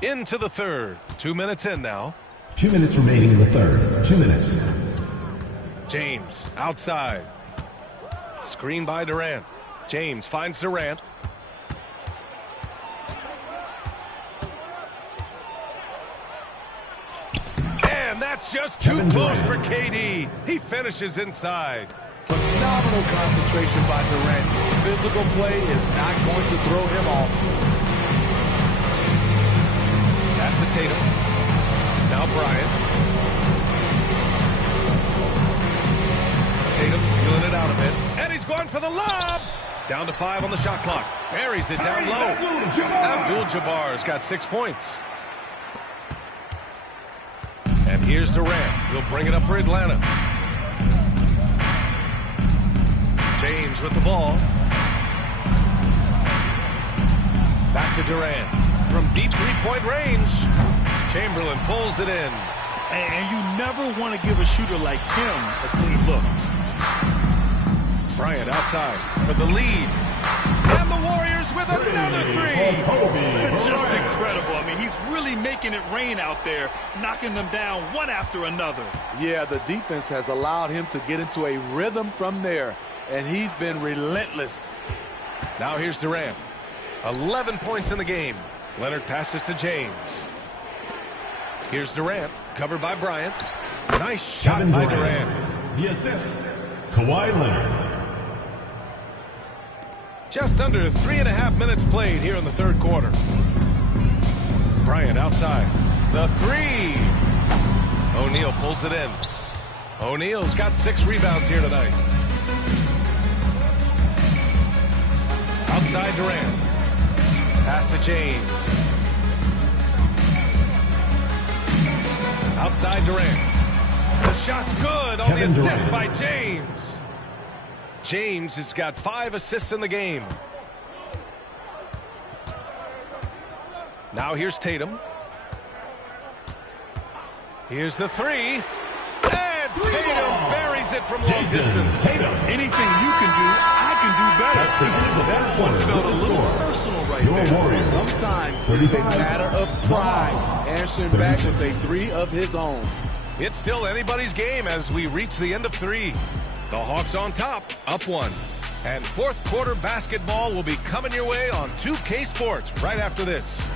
Into the third. 2 minutes in now. 2 minutes remaining in the third. 2 minutes. James outside. Screen by Durant. James finds Durant. And that's just too close for KD. He finishes inside. Phenomenal concentration by Durant. Physical play is not going to throw him off. Pass to Tatum. Now Bryant. Tatum feeling it out a bit. And he's going for the lob. Down to 5 on the shot clock. Buries it down low. Abdul-Jabbar's got 6 points. And here's Durant. He'll bring it up for Atlanta. James with the ball. Back to Durant. From deep three-point range, Chamberlain pulls it in. And you never want to give a shooter like him a clean look. Bryant outside for the lead. And the Warriors with another three. Just incredible. I mean, he's really making it rain out there, knocking them down one after another. Yeah, the defense has allowed him to get into a rhythm from there, and he's been relentless. Now here's Durant. 11 points in the game. Leonard passes to James. Here's Durant, covered by Bryant. Nice shot by Durant. The assist, Kawhi Leonard. Just under 3.5 minutes played here in the third quarter. Bryant outside. The three. O'Neal pulls it in. O'Neal's got 6 rebounds here tonight. Outside Durant. Pass to James. Outside Durant. The shot's good on the assist by James. James has got 5 assists in the game. Now here's Tatum. Here's the three. And Tatum buries it from long distance. Tatum, anything you can do, I can do better. That one felt a little personal right there. Sometimes it's a matter of pride. Answering back with a three of his own. It's still anybody's game as we reach the end of 3. The Hawks on top, up 1. And fourth quarter basketball will be coming your way on 2K Sports right after this.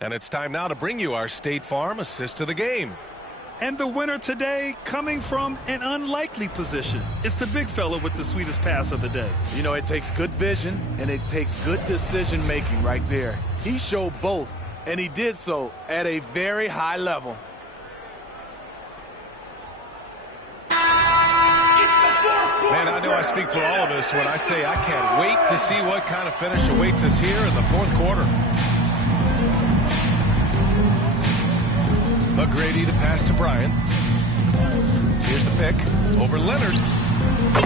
And it's time now to bring you our State Farm assist to the game. And the winner today coming from an unlikely position. It's the big fella with the sweetest pass of the day. You know, it takes good vision and it takes good decision making right there. He showed both, and he did so at a very high level. Man, I know I speak for all of us when I say I can't wait to see what kind of finish awaits us here in the fourth quarter. McGrady to pass to Bryant. Here's the pick over Leonard.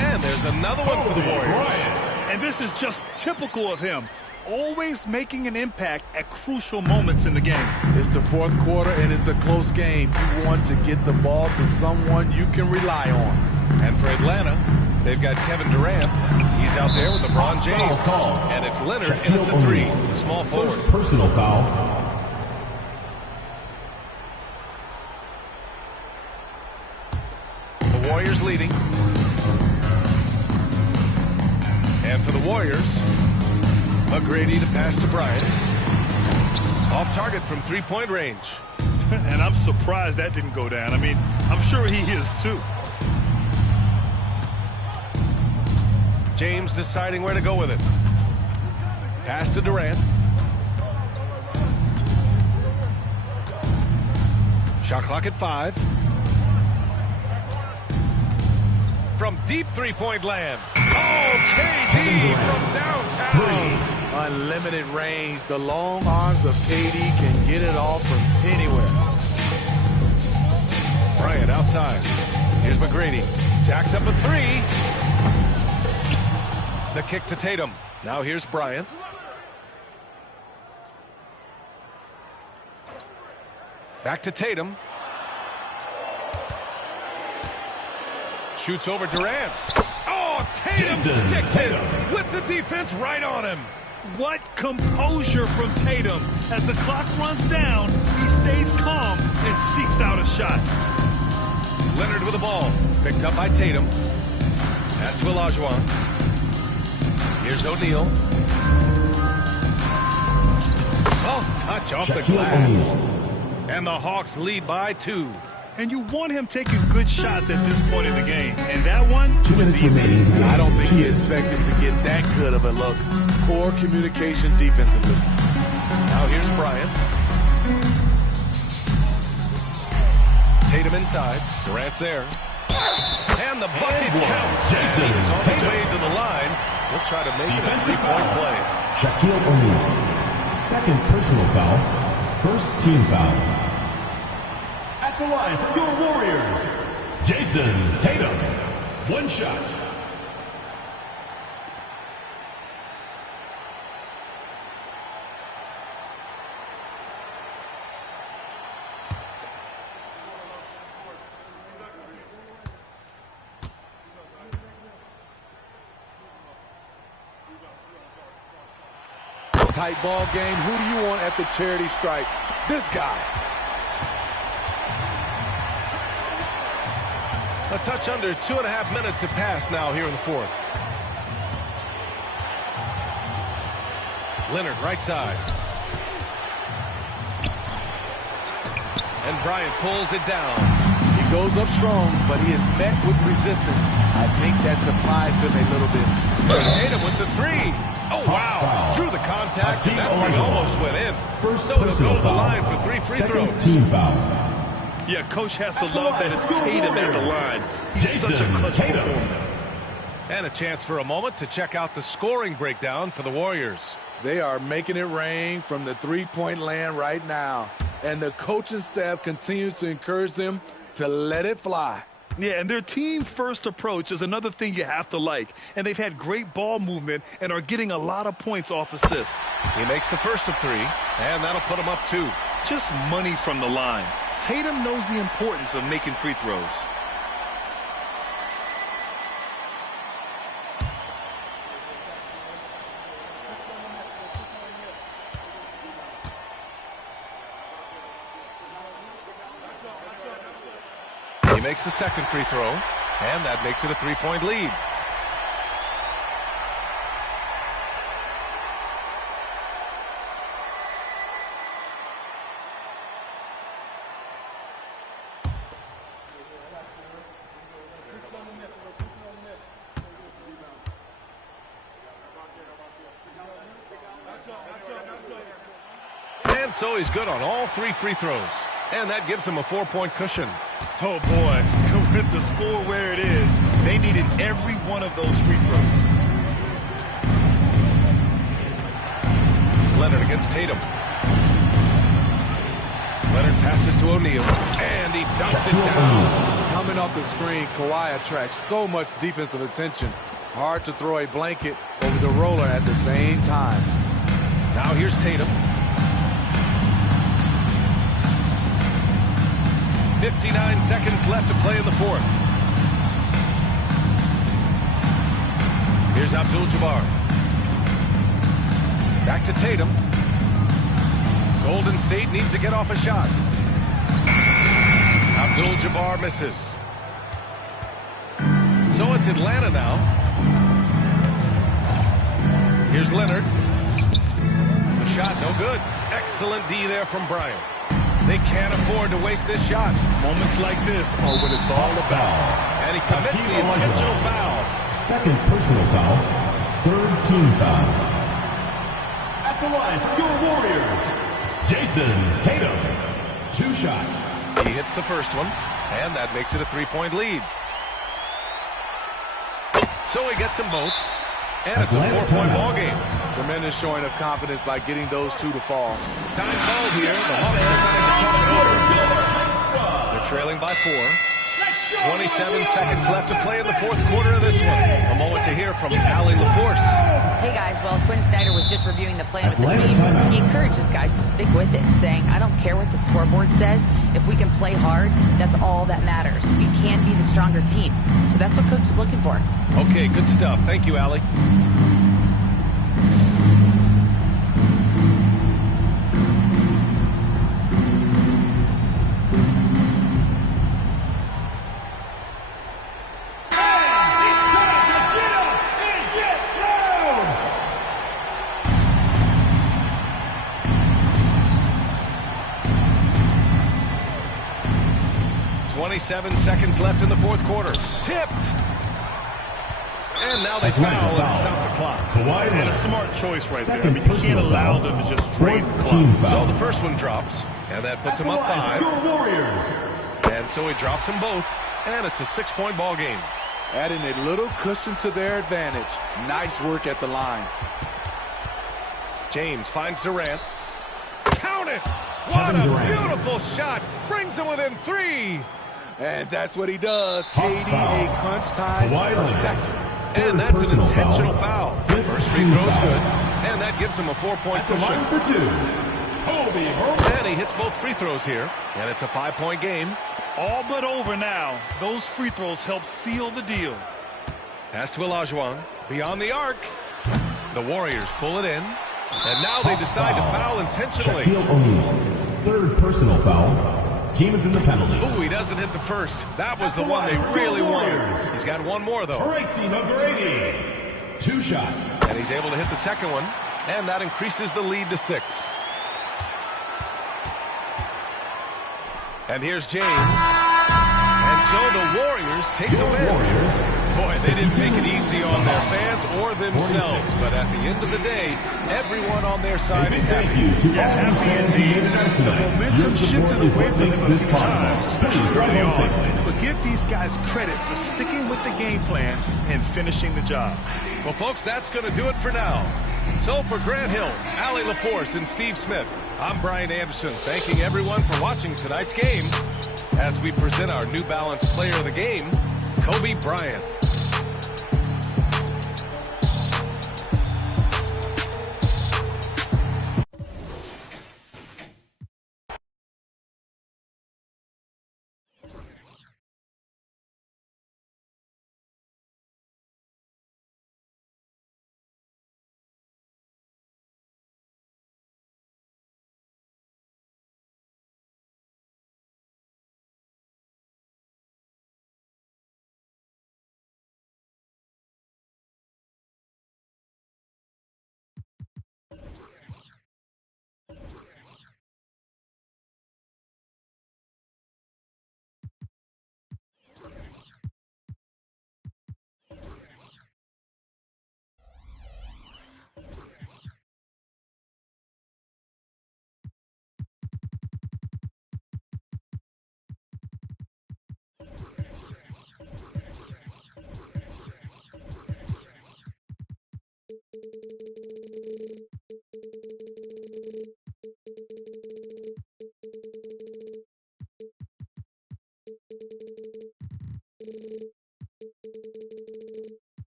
And there's another one for the Warriors. And this is just typical of him. Always making an impact at crucial moments in the game. It's the fourth quarter and it's a close game. You want to get the ball to someone you can rely on. And for Atlanta, they've got Kevin Durant. He's out there with LeBron James. And it's Leonard in at the three, the small forward. First personal foul. Warriors leading. And for the Warriors, McGrady to pass to Bryant. Off target from three-point range. And I'm surprised that didn't go down. I mean, I'm sure he is too. James deciding where to go with it. Pass to Durant. Shot clock at 5. From deep three-point land. Oh, KD from downtown. Unlimited range. The long arms of KD can get it off from anywhere. Bryant outside. Here's McGrady. Jacks up a three. The kick to Tatum. Now here's Bryant. Back to Tatum. Shoots over Durant. Oh, Tatum sticks it with the defense right on him. What composure from Tatum. As the clock runs down, he stays calm and seeks out a shot. Leonard with the ball. Picked up by Tatum. Pass to Olajuwon. Here's O'Neal. Soft touch off the glass. And the Hawks lead by 2. And you want him taking good shots at this point in the game. And that one was easy. I don't think he expected to get that good of a look. Poor communication defensively. Now here's Bryant. Tatum inside. Durant's there. And the bucket counts. He's on his way to the line. He'll try to make it a three-point play. Shaquille O'Neal. Second personal foul. First team foul. At the line for your Warriors, Jason Tatum. One shot. Tight ball game. Who do you want at the charity stripe? This guy. A touch under 2.5 minutes have passed now here in the fourth. Leonard right side. And Bryant pulls it down. He goes up strong, but he is met with resistance. I think that surprised him a little bit. Tatum with the three. Oh, wow. Drew the contact, and that three almost went in. So he'll go to the line for 3 free throws. Team foul. Yeah, Coach has to love that it's Tatum at the line. He's such a clutch performer. And a chance for a moment to check out the scoring breakdown for the Warriors. They are making it rain from the three-point land right now. And the coaching staff continues to encourage them to let it fly. Yeah, and their team-first approach is another thing you have to like. And they've had great ball movement and are getting a lot of points off assists. He makes the first of 3, and that'll put him up 2. Just money from the line. Tatum knows the importance of making free throws. makes the second free throw, and that makes it a 3-point lead. And so he's good on all 3 free throws. And that gives him a 4-point cushion. Oh, boy. With the score where it is, they needed every one of those free throws. Leonard against Tatum. Leonard passes to O'Neal, and he dunks it down. Coming off the screen, Kawhi attracts so much defensive attention. Hard to throw a blanket over the roller at the same time. Now here's Tatum. 59 seconds left to play in the fourth. Here's Abdul-Jabbar. Back to Tatum. Golden State needs to get off a shot. Abdul-Jabbar misses. So it's Atlanta now. Here's Leonard. The shot no good. Excellent D there from Bryant. They can't afford to waste this shot. Moments like this are what it's all about. And he commits the intentional foul. Second personal foul. Third team foul. At the line for your Warriors, Jason Tatum. 2 shots. He hits the first one, and that makes it a 3-point lead. So he gets them both, and it's a 4-point ball game. Tremendous showing of confidence by getting those 2 to fall. Time called here. The Hawks decide to talk it over. They're trailing by 4. 27 seconds left to play in the fourth quarter of this one. A moment to hear from Allie LaForce. Hey guys, well, Quinn Snyder was just reviewing the plan with the team. He encourages guys to stick with it, saying, I don't care what the scoreboard says. If we can play hard, that's all that matters. We can be the stronger team. So that's what coach is looking for. Okay, good stuff. Thank you, Allie. Seven seconds left in the fourth quarter. Tipped. And now they foul and stop the clock. And a smart choice right there. I mean, you can't allow them to just drain the clock. So the first one drops, and that puts him up 5. Warriors. And so he drops them both, and it's a 6-point ball game. Adding a little cushion to their advantage. Nice work at the line. James finds Durant. Count it! What a beautiful shot! Brings him within 3. And that's what he does. KD, a crunch time assassin. And that's an intentional foul. First free throw's good. And that gives him a 4-point cushion. And he hits both free throws here. And it's a 5-point game. All but over now. Those free throws help seal the deal. Pass to Olajuwon. Beyond the arc. The Warriors pull it in. And now they decide to foul intentionally. Shaquille O'Neal. Third personal foul. Team is in the penalty. Ooh, he doesn't hit the first. That was the one they really wanted. He's got one more, though. Tracy number 80. 2 shots. And he's able to hit the second one. And that increases the lead to 6. And here's James. And so the Warriors take the win. Boy, they didn't make it easy on their fans or themselves. But at the end of the day, everyone on their side is happy. Thank you to all the fans here tonight. The momentum shifted away from them a few times, especially early on. But give these guys credit for sticking with the game plan and finishing the job. Well, folks, that's going to do it for now. So for Grant Hill, Allie LaForce, and Steve Smith, I'm Brian Anderson, thanking everyone for watching tonight's game as we present our New Balance Player of the Game, Kobe Bryant.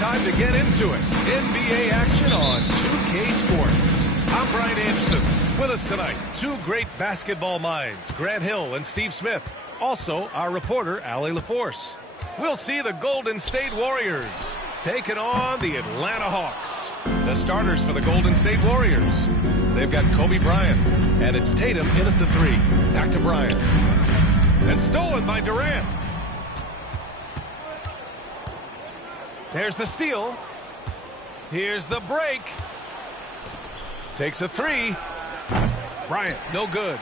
Time to get into it. NBA action on 2K Sports. I'm Brian Anderson. With us tonight, two great basketball minds, Grant Hill and Steve Smith. Also, our reporter, Allie LaForce. We'll see the Golden State Warriors taking on the Atlanta Hawks. The starters for the Golden State Warriors. They've got Kobe Bryant, and it's Tatum in at the three. Back to Bryant. And stolen by Durant. There's the steal. Here's the break. Takes a three. Bryant, no good.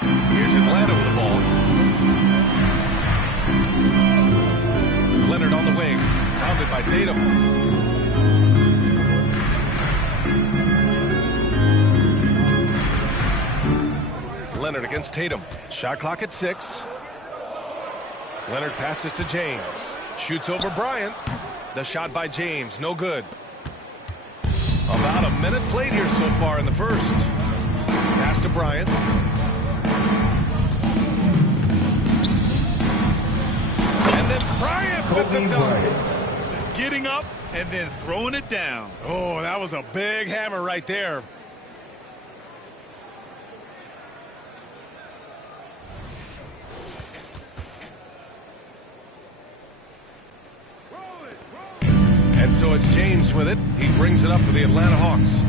Here's Atlanta with the ball. Leonard on the wing. Rounded by Tatum. Leonard against Tatum. Shot clock at 6. Leonard passes to James. Shoots over Bryant. The shot by James, no good. About a minute played here so far in the first. Pass to Bryant. And then Bryant with the dunk. Getting up and then throwing it down. Oh, that was a big hammer right there. And so it's James with it. He brings it up for the Atlanta Hawks.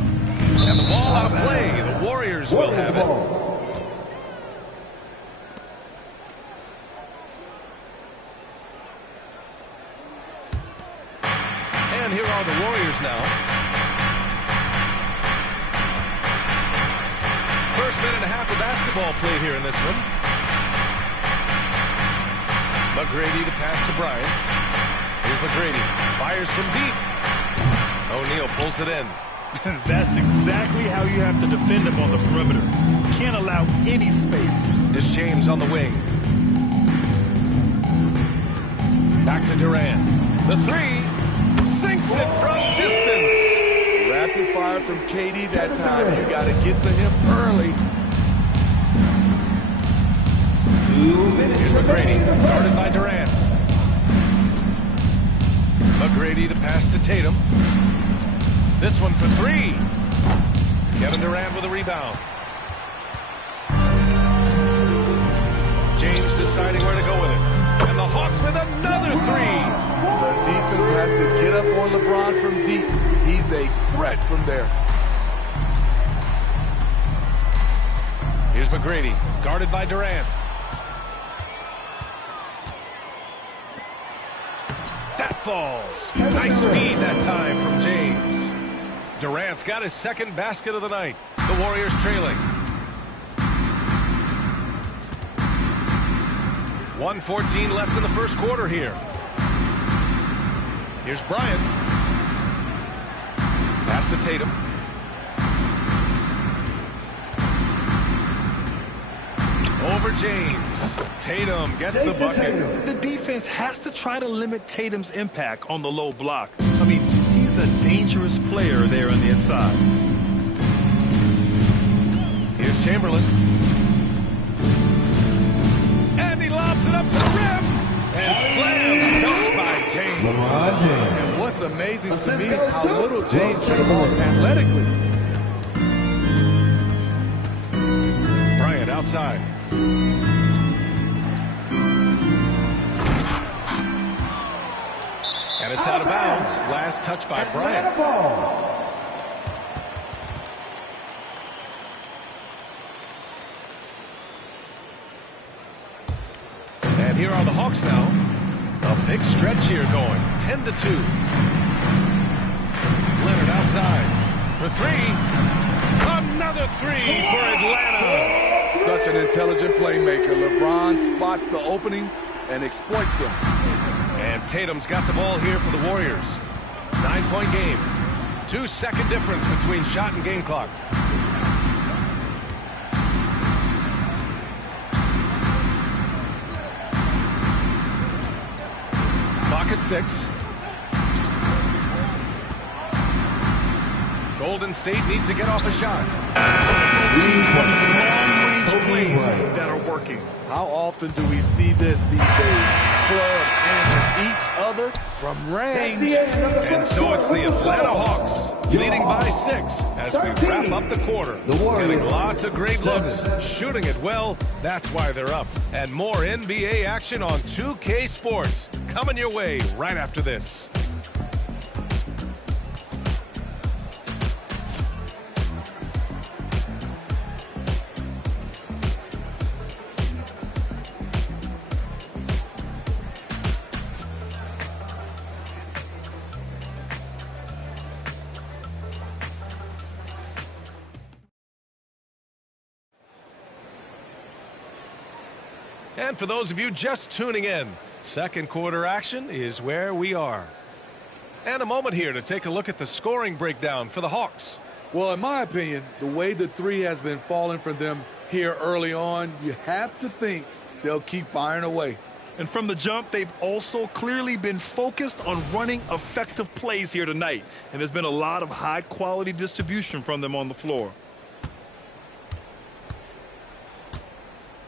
And the ball out of play. The Warriors will have it. And here are the Warriors now. minute and a half of basketball played here in this one. McGrady to pass to Bryant. Here's McGrady. Fires from deep. O'Neal pulls it in. That's exactly how you have to defend him on the perimeter. You can't allow any space. It's James on the wing. Back to Durant. The three. Sinks it from distance. Rapid fire from KD that time. You got to get to him early. 2 minutes. Here's McGrady, guarded by Durant. McGrady the pass to Tatum. This one for three. Kevin Durant with a rebound. James deciding where to go with it. And the Hawks with another three. The defense has to get up on LeBron from deep. He's a threat from there. Here's McGrady, guarded by Durant. That falls. Nice feed that time from James. Durant's got his second basket of the night. The Warriors trailing. 1:14 left in the first quarter here. Here's Bryant. Pass to Tatum. Over James. Tatum gets the bucket. The defense has to try to limit Tatum's impact on the low block. I mean, he's a dangerous player there on the inside. Here's Chamberlain. And he lobs it up to the rim. And slams dunked by James. LeBron James. And what's amazing to me is how little James came off athletically. Bryant outside. And it's out of bounds. Last touch by Bryant. And here are the Hawks now. A big stretch here going. 10-2. Leonard outside. For three. Another three for Atlanta. Such an intelligent playmaker. LeBron spots the openings and exploits them. And Tatum's got the ball here for the Warriors. 9-point game. 2-second difference between shot and game clock. Clock at 6. Golden State needs to get off a shot. Plays that are working. How often do we see this these days? Clubs answer each other from range. And so it's the Atlanta Hawks leading by 6 as we wrap up the quarter. Getting lots of great looks, shooting it well. That's why they're up. And more NBA action on 2K Sports coming your way right after this. And for those of you just tuning in, second quarter action is where we are. And a moment here to take a look at the scoring breakdown for the Hawks. Well, in my opinion, the way the three has been falling for them here early on, you have to think they'll keep firing away. And from the jump, they've also clearly been focused on running effective plays here tonight. And there's been a lot of high-quality distribution from them on the floor.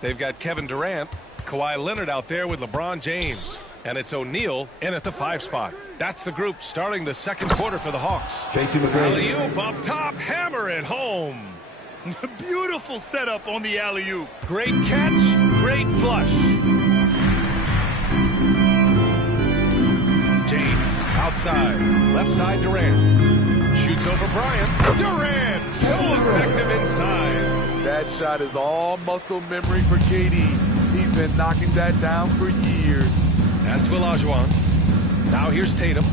They've got Kevin Durant, Kawhi Leonard out there with LeBron James. And it's O'Neal in at the 5 spot. That's the group starting the second quarter for the Hawks. Alley-oop up top, hammer it home. Beautiful setup on the alley-oop. Great catch, great flush. James outside, left side Durant. Shoots over Bryant. Durant, so effective inside. That shot is all muscle memory for KD. He's been knocking that down for years. Pass to Olajuwon. Now here's Tatum.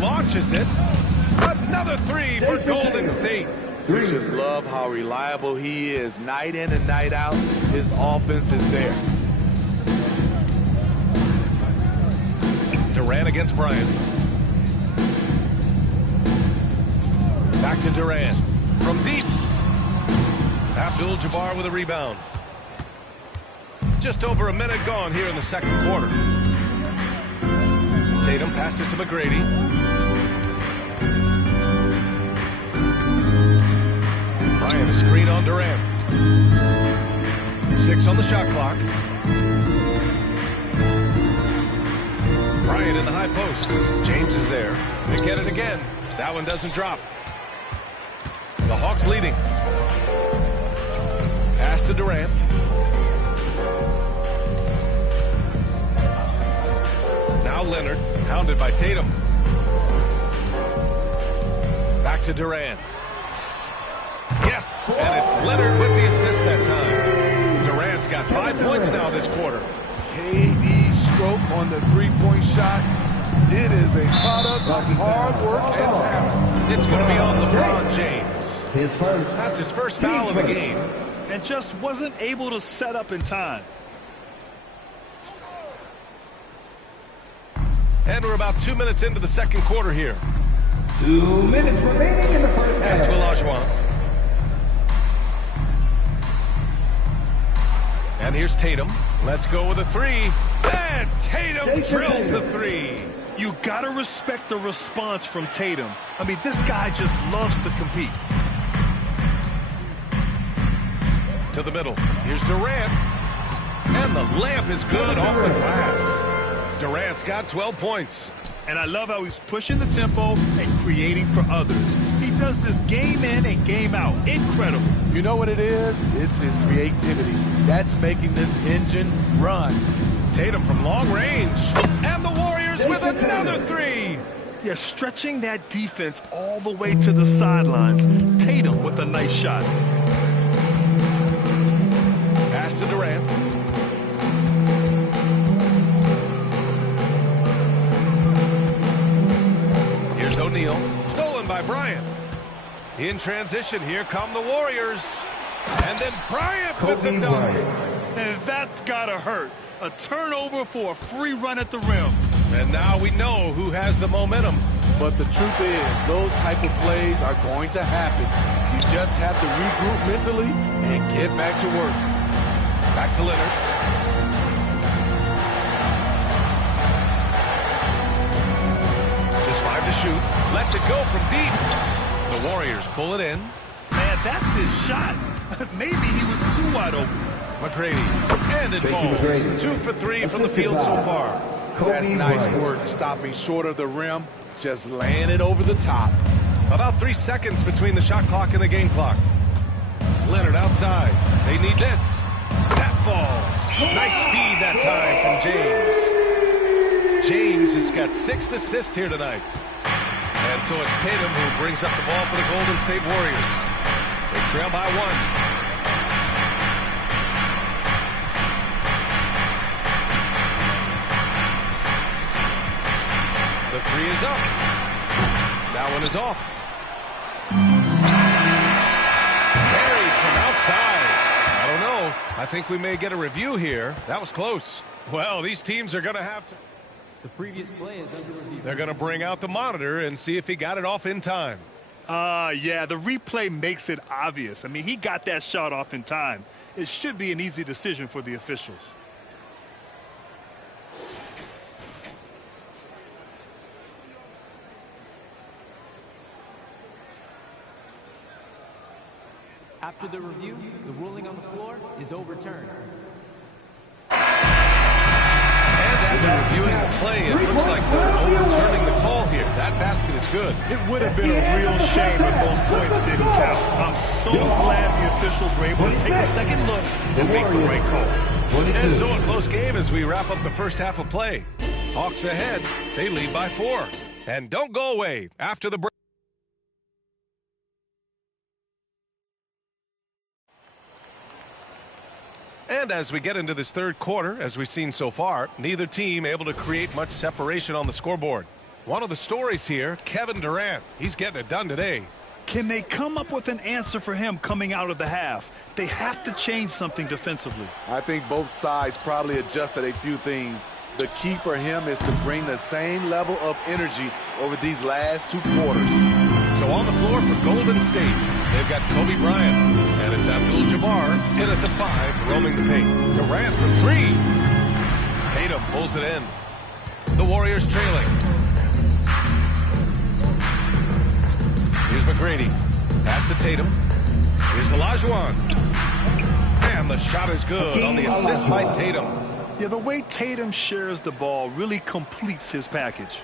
Launches it. Another three for Golden State. We just love how reliable he is. Night in and night out, his offense is there. Durant against Bryant. Back to Durant. From deep. Abdul-Jabbar with a rebound. Just over a minute gone here in the second quarter. Tatum passes to McGrady. Bryant a screen on Durant. 6 on the shot clock. Bryant in the high post. James is there. They get it again. That one doesn't drop. The Hawks leading. Pass to Durant. Now Leonard, hounded by Tatum. Back to Durant. Yes, and it's Leonard with the assist that time. Durant's got 5 points now this quarter. KD stroke on the three-point shot. It is a product of hard work and talent. It's going to be on LeBron James. His first. That's his first foul of the game. And just wasn't able to set up in time. And we're about 2 minutes into the second quarter here. 2 minutes remaining in the first half. Pass to Olajuwon. And here's Tatum. Let's go with a three. And Tatum drills the three. You got to respect the response from Tatum. I mean, this guy just loves to compete. To the middle. Here's Durant. And the layup is good off the glass. Durant's got 12 points. And I love how he's pushing the tempo and creating for others. He does this game in and game out. Incredible. You know what it is? It's his creativity. That's making this engine run. Tatum from long range. And the Warriors with another three. Yeah, stretching that defense all the way to the sidelines. Tatum with a nice shot. Pass to Durant. Here's O'Neal. Stolen by Bryant. In transition, here come the Warriors. And then Bryant with the dunk. And that's gotta hurt. A turnover for a free run at the rim. And now we know who has the momentum. But the truth is, those type of plays are going to happen. You just have to regroup mentally and get back to work. Back to Leonard. Just 5 to shoot. Lets it go from deep. The Warriors pull it in. Man, that's his shot. Maybe he was too wide open. McGrady. And it falls. 2 for 3 from the field so far. That's nice work. Stopping short of the rim. Just laying it over the top. About 3 seconds between the shot clock and the game clock. Leonard outside. They need this. That falls. Nice feed that time from James. James has got 6 assists here tonight. And so it's Tatum who brings up the ball for the Golden State Warriors. They trail by 1. The three is up. That one is off. Buried from outside. I don't know. I think we may get a review here. That was close. Well, these teams are going to have to. The previous play is under review. They're going to bring out the monitor and see if he got it off in time. Yeah, the replay makes it obvious. I mean, he got that shot off in time. It should be an easy decision for the officials. After the review, the ruling on the floor is overturned. And after reviewing the play, it looks like they're overturning the call here. That basket is good. It would have been a real shame if those points didn't count. I'm so glad the officials were able to take a second look and make the right call. And so a close game as we wrap up the first half of play. Hawks ahead. They lead by 4. And don't go away after the break. And as we get into this third quarter, as we've seen so far, neither team able to create much separation on the scoreboard. One of the stories here, Kevin Durant. He's getting it done today. Can they come up with an answer for him coming out of the half? They have to change something defensively. I think both sides probably adjusted a few things. The key for him is to bring the same level of energy over these last 2 quarters. So on the floor for Golden State, they've got Kobe Bryant, and it's Abdul-Jabbar in at the 5, roaming the paint. Durant for 3. Tatum pulls it in. The Warriors trailing. Here's McGrady. Pass to Tatum. Here's Olajuwon. And the shot is good on the assist by Tatum. Yeah, the way Tatum shares the ball really completes his package.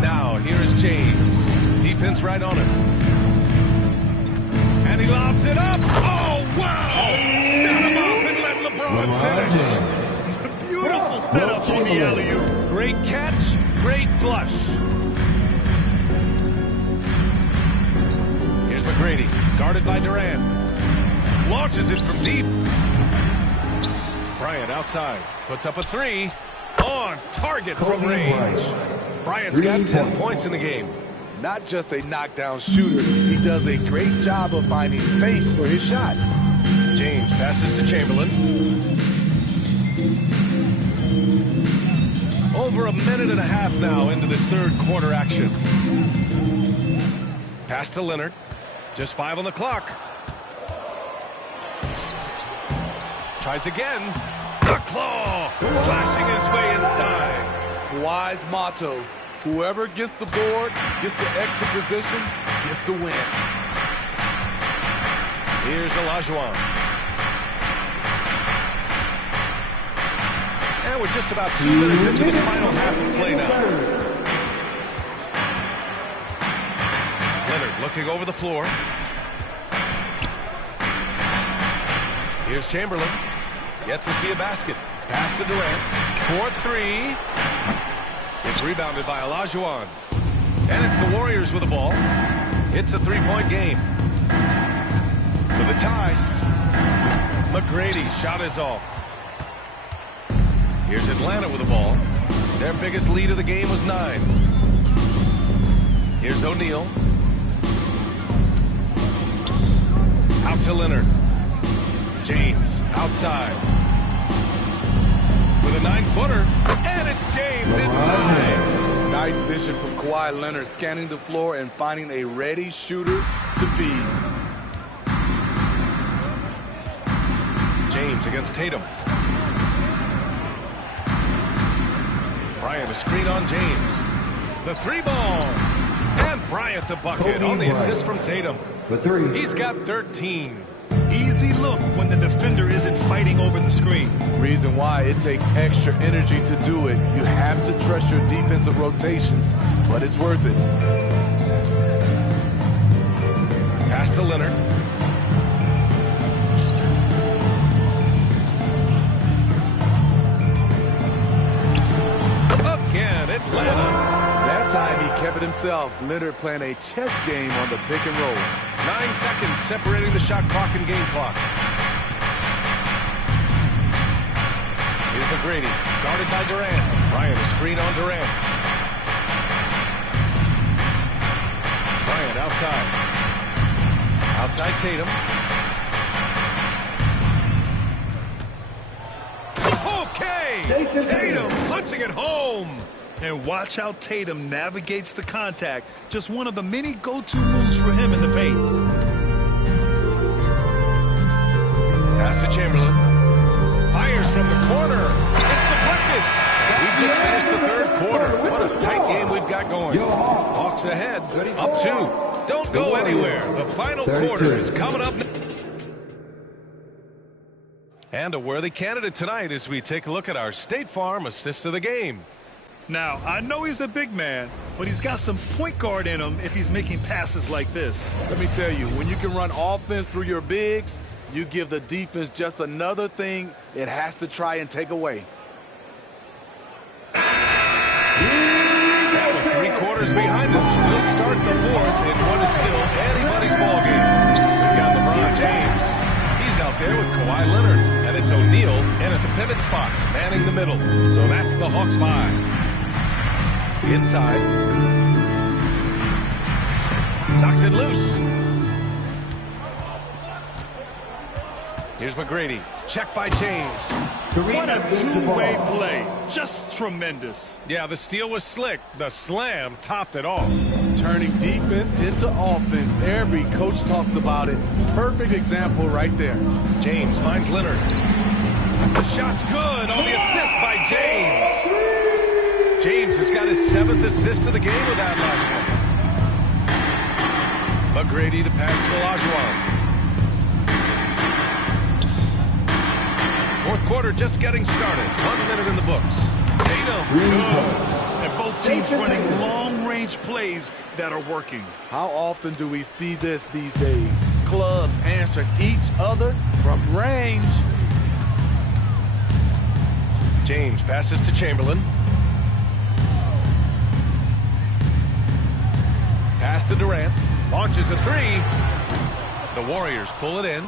Now, here's James. Defense right on him. And he lobs it up. Oh, wow! Set him up and let LeBron finish. Beautiful setup on the alley-oop. Great catch, great flush. Here's McGrady, guarded by Durant. Launches it from deep. Bryant outside, puts up a 3. On target from range. Bryant's got 10 points in the game. Not just a knockdown shooter, he does a great job of finding space for his shot. James passes to Chamberlain. Over a minute and a half now into this third quarter action. Pass to Leonard. Just 5 on the clock. Tries again. The claw. Slashing his way inside. Kawhi's motto, whoever gets the board, gets the extra position, gets the win. Here's Olajuwon. And we're just about 2 minutes into the final half of play now. Leonard looking over the floor. Here's Chamberlain. Yet to see a basket. Pass to Durant. 4-3. It's rebounded by Olajuwon. And it's the Warriors with the ball. It's a 3-point game. For the tie. McGrady shot is off. Here's Atlanta with the ball. Their biggest lead of the game was 9. Here's O'Neal. Out to Leonard. James outside. With a 9-footer. And it's James inside. Nice vision from Kawhi Leonard, scanning the floor and finding a ready shooter to feed. James against Tatum. Bryant a screen on James. The 3-ball. And Bryant the bucket on the assist from Tatum. He's got 13. Easy look when the defender isn't fighting over the screen. Reason why it takes extra energy to do it. You have to trust your defensive rotations, but it's worth it. Pass to Leonard. Again, Atlanta. That time he kept it himself. Leonard playing a chess game on the pick and roll. 9 seconds separating the shot clock and game clock. Here's McGrady, guarded by Durant. Bryant a screen on Durant. Bryant outside. Outside Tatum. Okay! Tatum punching it home! And watch how Tatum navigates the contact. Just one of the many go-to moves for him in the paint. Pass to Chamberlain. Fires from the corner. It's deflected. We just finished the third quarter. What a tight game we've got going. Hawks ahead. Up 2. Don't go anywhere. The final quarter is coming up. And a worthy candidate tonight as we take a look at our State Farm assist of the game. Now, I know he's a big man, but he's got some point guard in him if he's making passes like this. Let me tell you, when you can run offense through your bigs, you give the defense just another thing it has to try and take away. Now with 3 quarters behind us, we'll start the 4th in what is still anybody's ballgame. We've got LeBron James. He's out there with Kawhi Leonard. And it's O'Neal in at the pivot spot, manning the middle. So that's the Hawks 5. Inside. Knocks it loose. Here's McGrady. Check by James. What a two-way play. Just tremendous. Yeah, the steal was slick. The slam topped it off. Turning defense into offense. Every coach talks about it. Perfect example right there. James finds Leonard. The shot's good on the assist by James. James has got his 7th assist of the game with that last one. McGrady, the pass to Olajuwon. Fourth quarter just getting started. 1 minute in the books. Tatum. And both teams running long-range plays that are working. How often do we see this these days? Clubs answering each other from range. James passes to Chamberlain. Pass to Durant. Launches a 3. The Warriors pull it in.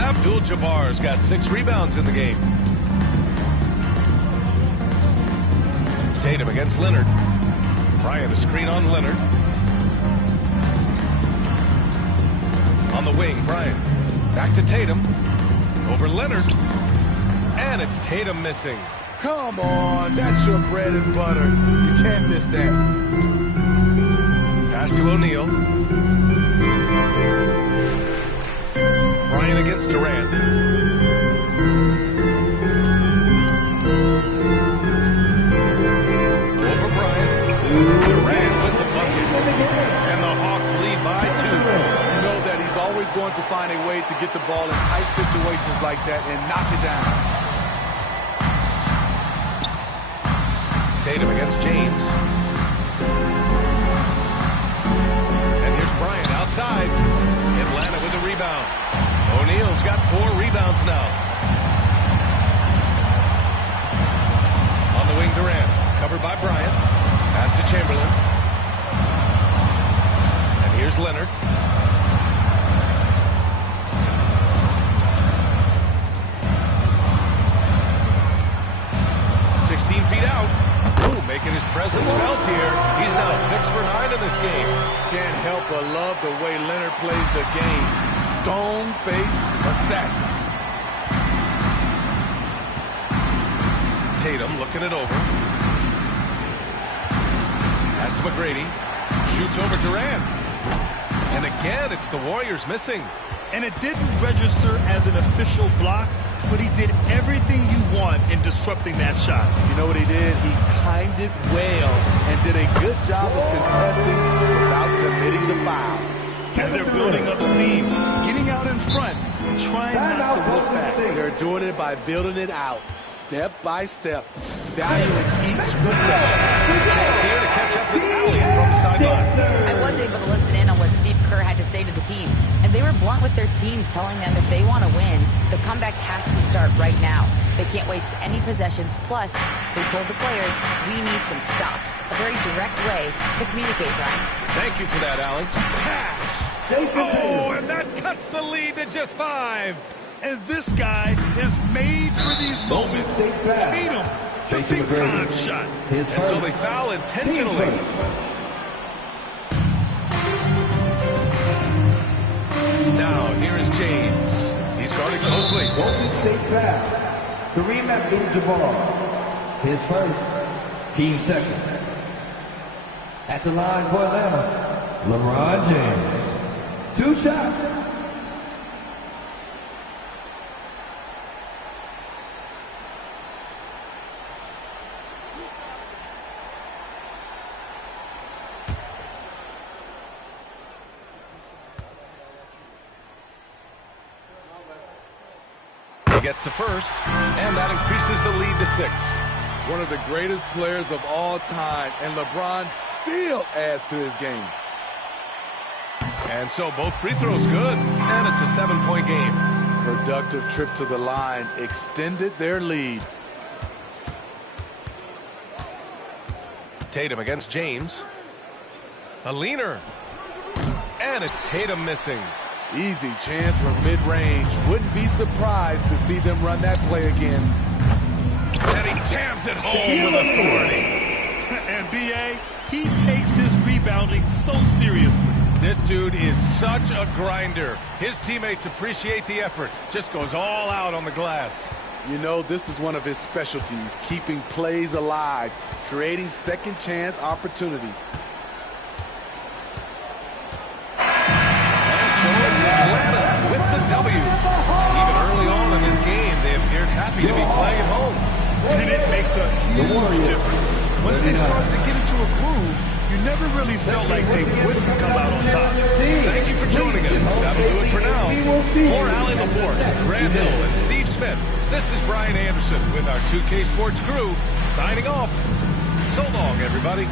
Abdul-Jabbar's got 6 rebounds in the game. Tatum against Leonard. Bryant a screen on Leonard. On the wing, Bryant. Back to Tatum. Over Leonard. And it's Tatum missing. Come on, that's your bread and butter. You can't miss that. Pass to O'Neal. Bryant against Durant. Over Bryant. Durant with the bucket. And the Hawks lead by 2. You know that he's always going to find a way to get the ball in tight situations like that and knock it down. Tatum against James. And here's Bryant outside. Atlanta with a rebound. O'Neal's got 4 rebounds now. On the wing, Durant. Covered by Bryant. Pass to Chamberlain. And here's Leonard. Making his presence felt here. He's now 6 for 9 in this game. Can't help but love the way Leonard plays the game. Stone-faced assassin. Tatum looking it over. Pass to McGrady. Shoots over Durant. And again, it's the Warriors missing. And it didn't register as an official block, but he did everything you want in disrupting that shot. You know what he did? He timed it well and did a good job of contesting without committing the foul. And they're building up steam, getting out in front, and trying not to look back. They're doing it by building it out, step by step, valuing each possession. Chance here to catch up with Allie from the sideline. I was able to listen in on what Steve Kerr had to say to the team, and they were blunt with their team, telling them if they want to win, the comeback has to start right now. They can't waste any possessions. Plus, they told the players, we need some stops. A very direct way to communicate, Brian. Thank you for that, Allie. Cash! Oh, and that cuts the lead to just 5. And this guy is made for these moments. Tatum, the big-time shot. And so they foul intentionally. Now, here is James. He's guarding closely. Golden State foul. Kareem Abdul-Jabbar. His first. Team second. At the line for Atlanta, LeBron James. 2 shots. He gets the first, and that increases the lead to 6. One of the greatest players of all time, and LeBron still adds to his game. And so both free throws good, and it's a 7-point game. Productive trip to the line extended their lead. Tatum against James. A leaner. And it's Tatum missing. Easy chance from mid-range. Wouldn't be surprised to see them run that play again. And he jams it home with authority. And B.A., he takes his rebound rebounding so seriously. This dude is such a grinder. His teammates appreciate the effort. Just goes all out on the glass. You know, this is one of his specialties, keeping plays alive, creating second chance opportunities. And so it's Atlanta with the W. Even early on in this game, they appeared happy to be playing at home. And it makes a huge difference. Once they started to get into a groove, you never really felt like they wouldn't come out on top. Thank you for joining us. That'll do it for now. For Allie LaForce, Grant Hill, and Steve Smith, this is Brian Anderson with our 2K Sports crew signing off. So long, everybody.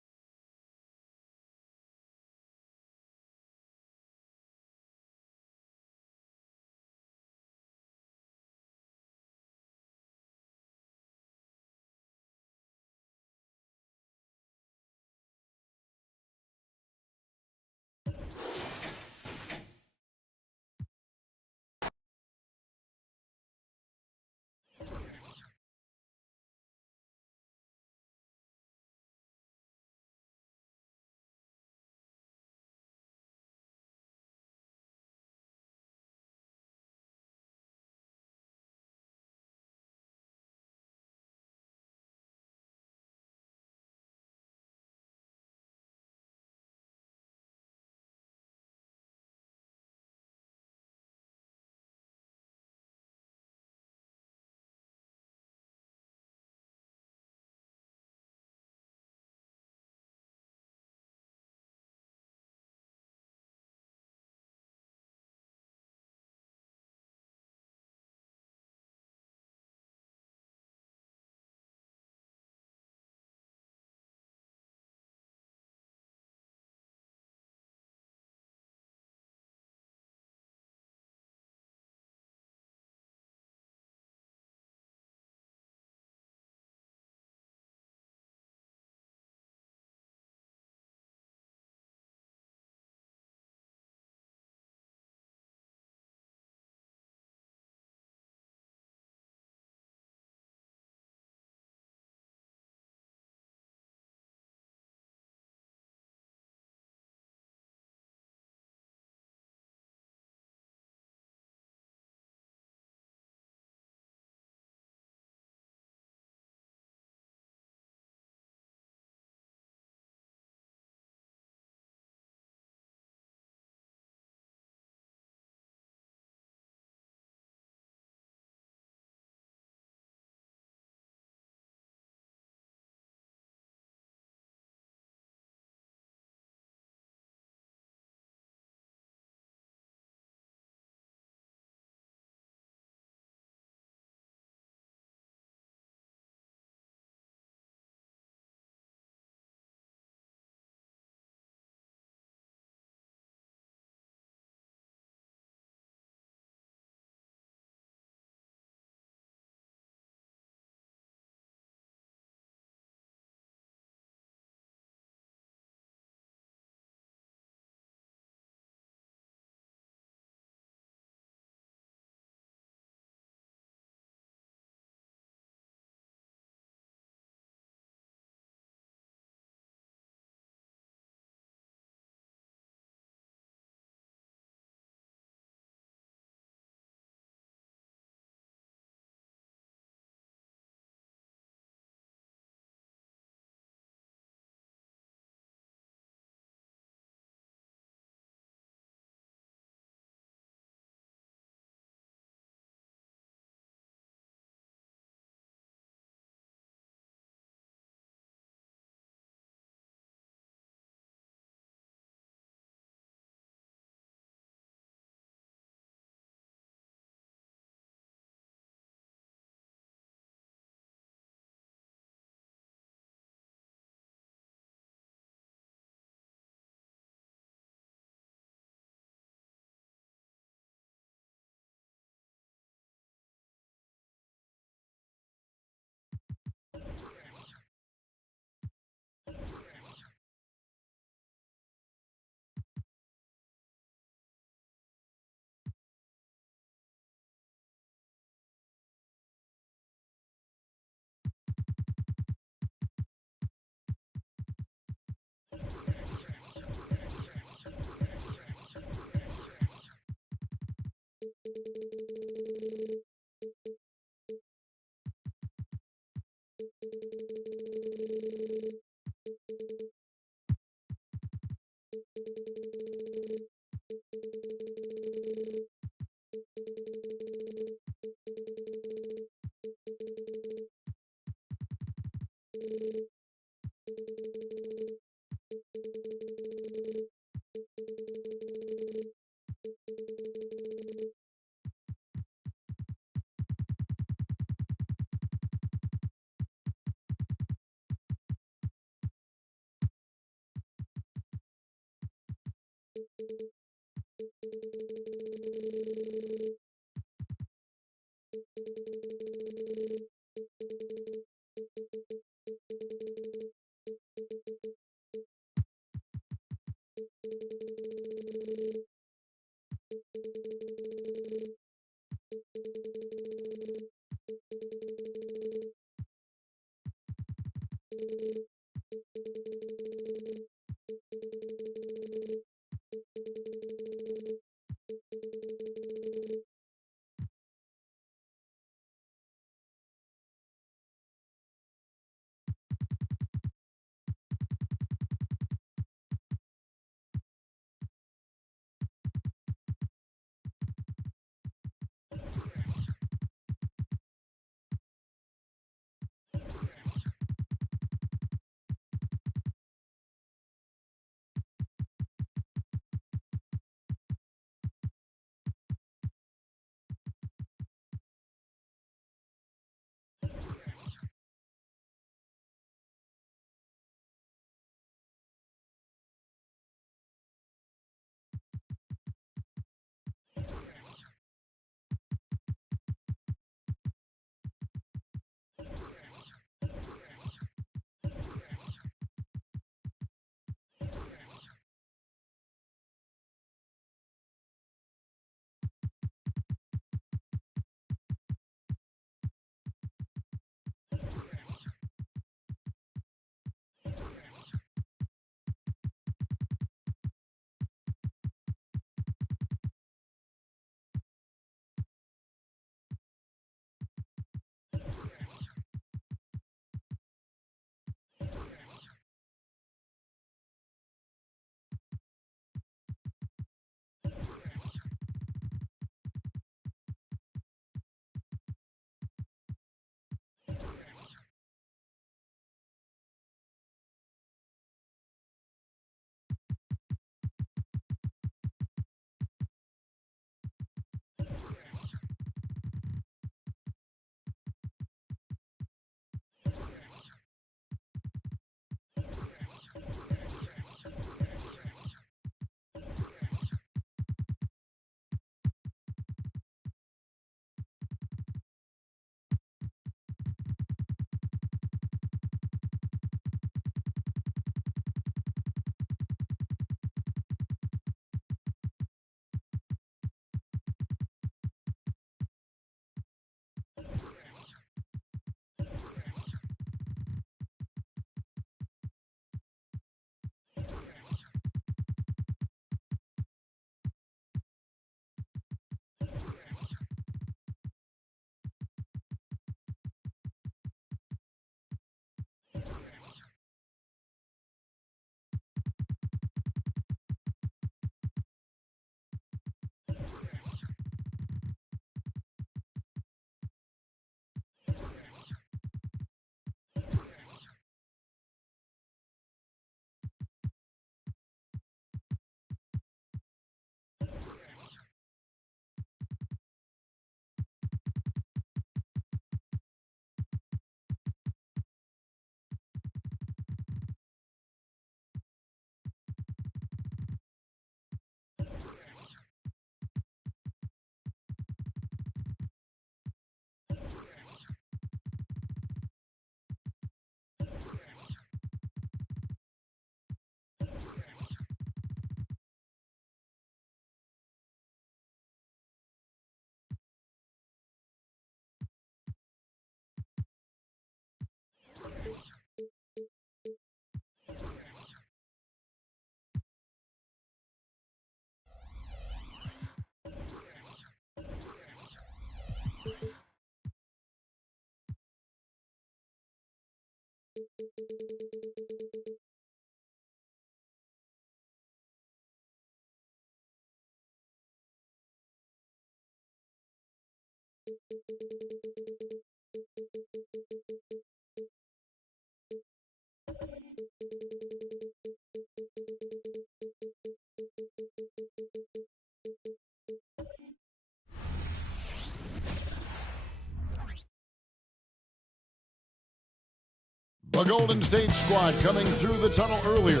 The Golden State squad coming through the tunnel earlier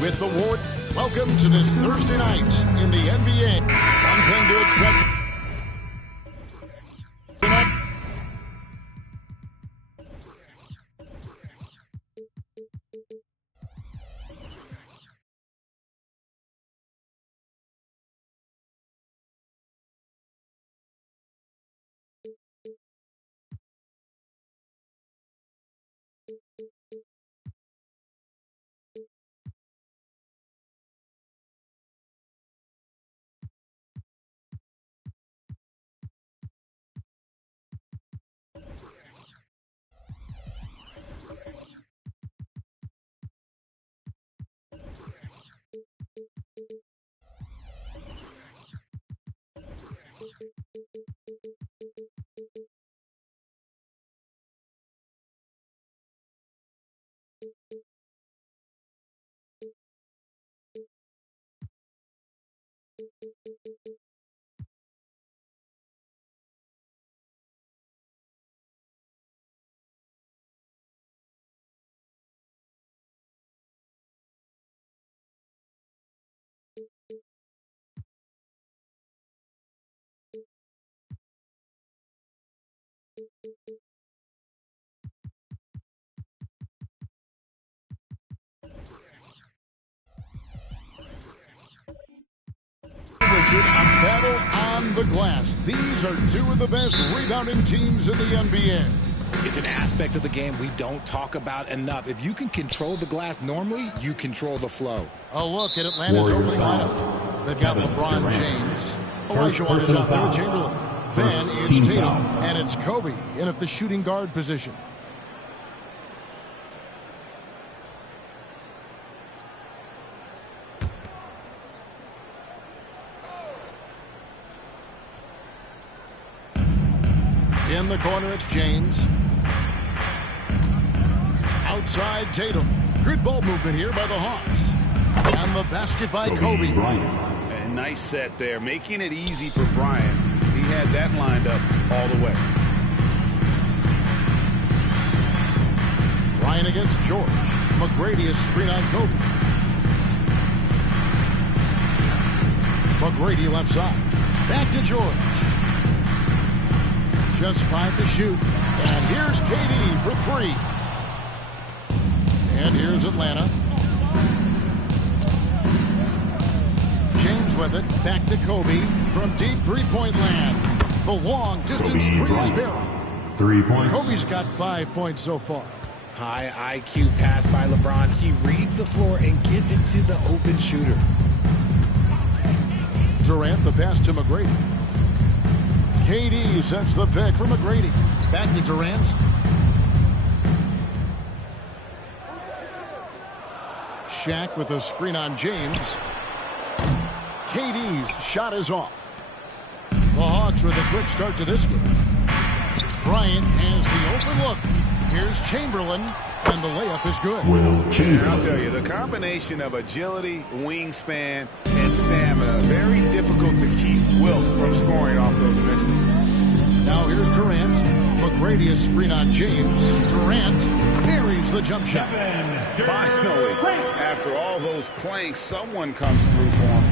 with the Ward. Welcome to this Thursday night in the NBA. One thing to expect tonight. A battle on the glass. These are two of the best rebounding teams in the NBA. It's an aspect of the game we don't talk about enough. If you can control the glass normally, you control the flow. A look at Atlanta's opening lineup. They've got LeBron James. Olajuwon is out there with Chamberlain. Then it's Tatum. And it's Kobe in at the shooting guard position. In the corner, it's James. Outside, Tatum. Good ball movement here by the Hawks. And the basket by Kobe. A nice set there, making it easy for Bryant. He had that lined up all the way. Bryant against George. McGrady is screen on Kobe. McGrady left side. Back to George. Just 5 to shoot. And here's KD for 3. And here's Atlanta. James with it. Back to Kobe from deep three-point land. The long distance three is buried. 3 points. Kobe's got 5 points so far. High IQ pass by LeBron. He reads the floor and gets it to the open shooter. Durant, the pass to McGrady. KD sets the pick for McGrady. Back to Durant. Shaq with a screen on James. KD's shot is off. The Hawks with a quick start to this game. Bryant has the open look. Here's Chamberlain, and the layup is good. I'll tell you, the combination of agility, wingspan, and stamina, very difficult to keep Wilt from scoring off those misses. Now here's Durant. McGrady is screen on James. Durant buries the jump shot. Finally, after all those clanks, someone comes through for him.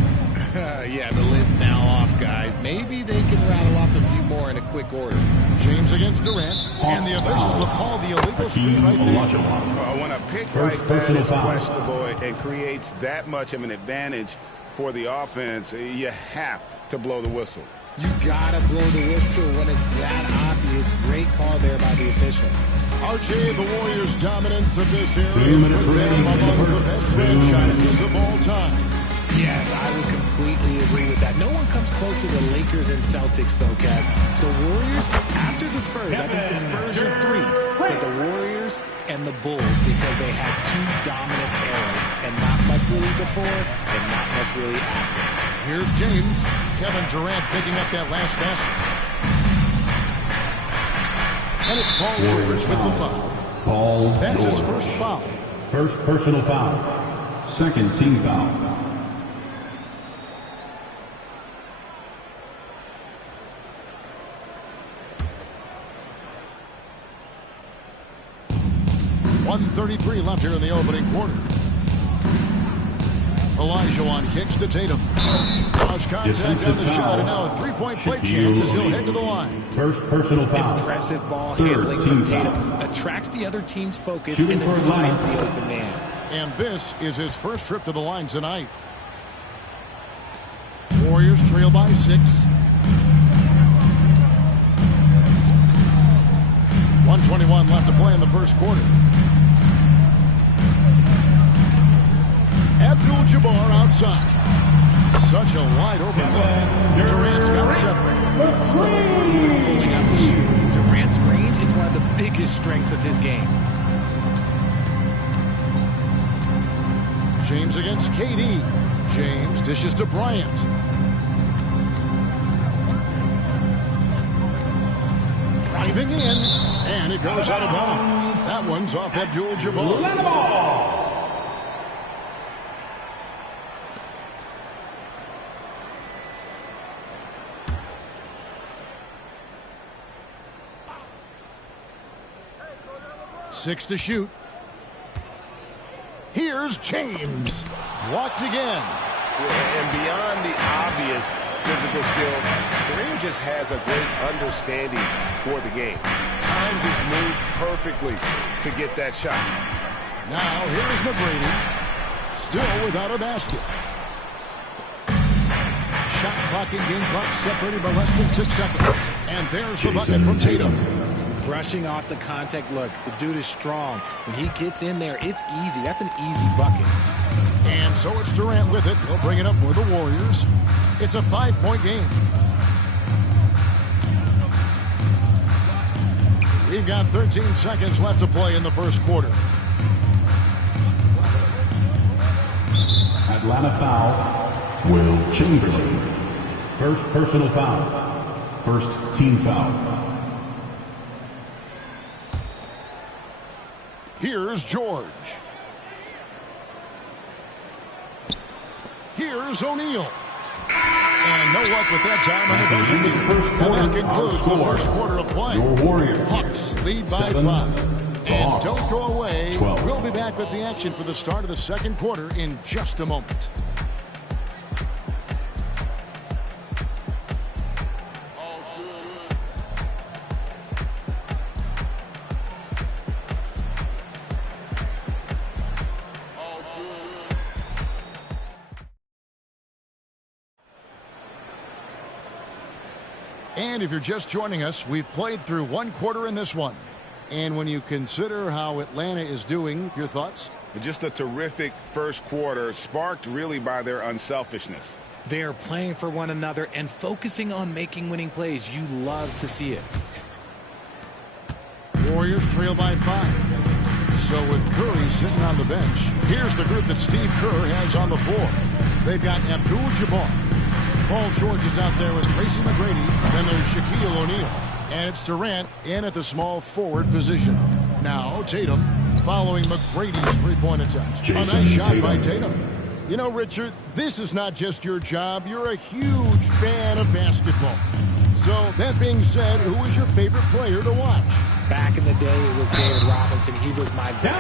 Yeah, the lid's now off, guys. Maybe they can rattle off a few more in a quick order. James against Durant, and the officials will call the illegal screen right there. Well, when a pick like that is questionable and creates that much of an advantage for the offense, you have to blow the whistle. You gotta blow the whistle when it's that obvious. Great call there by the official. RJ, the Warriors' dominance of this era is put them among the best franchises of all time. Yes, I would completely agree with that. No one comes close to the Lakers and Celtics, though, Kev. The Warriors, after the Spurs, I think the Spurs are 3, but the Warriors and the Bulls, because they had 2 dominant eras, and not much really before, and not much really after. Here's James. Kevin Durant picking up that last basket. And it's Paul George with the foul. That's his first foul. First personal foul. Second team foul. .133 left here in the opening quarter. Olajuwon kicks to Tatum. Lost contact on the shot, and now a three-point play chance as he'll head to the line. First personal foul. Impressive ball handling from Tatum. Attracts the other team's focus and then finds the open man. And this is his first trip to the line tonight. Warriors trail by 6. 1:21 left to play in the first quarter. Abdul-Jabbar outside. Such a wide open look. Durant's got 7. So pulling out to shoot. Durant's range is one of the biggest strengths of his game. James against KD. James dishes to Bryant. Driving in, and it goes out of bounds. That one's off Abdul-Jabbar. Six to shoot. Here's James. Blocked again. And beyond the obvious physical skills, Kareem just has a great understanding for the game. Times his move perfectly to get that shot. Now here's McGrady. Still without a basket. Shot clock and game clock separated by less than 6 seconds. And there's the bucket from Tatum. Brushing off the contact. Look, the dude is strong. When he gets in there, it's easy. That's an easy bucket. And so it's Durant with it. He'll bring it up for the Warriors. It's a 5-point game. We've got 13 seconds left to play in the first quarter. Atlanta foul. Will Chamberlain. First personal foul. First team foul. Here's George. Here's O'Neal. And no luck with that time on the buzzer beater. And that concludes the first quarter of play. Your Warriors. Hawks lead by 5. And don't go away. 12. We'll be back with the action for the start of the second quarter in just a moment. And if you're just joining us, we've played through one quarter in this one. And when you consider how Atlanta is doing, your thoughts? Just a terrific first quarter, sparked really by their unselfishness. They are playing for one another and focusing on making winning plays. You love to see it. Warriors trail by 5. So with Curry sitting on the bench, here's the group that Steve Kerr has on the floor. They've got Abdul-Jabbar. Paul George is out there with Tracy McGrady. Then there's Shaquille O'Neal. And it's Durant in at the small forward position. Now Tatum following McGrady's three-point attempt. A nice shot by Tatum. You know, Richard, this is not just your job. You're a huge fan of basketball. So that being said, who is your favorite player to watch? Back in the day, it was David Robinson. He was my very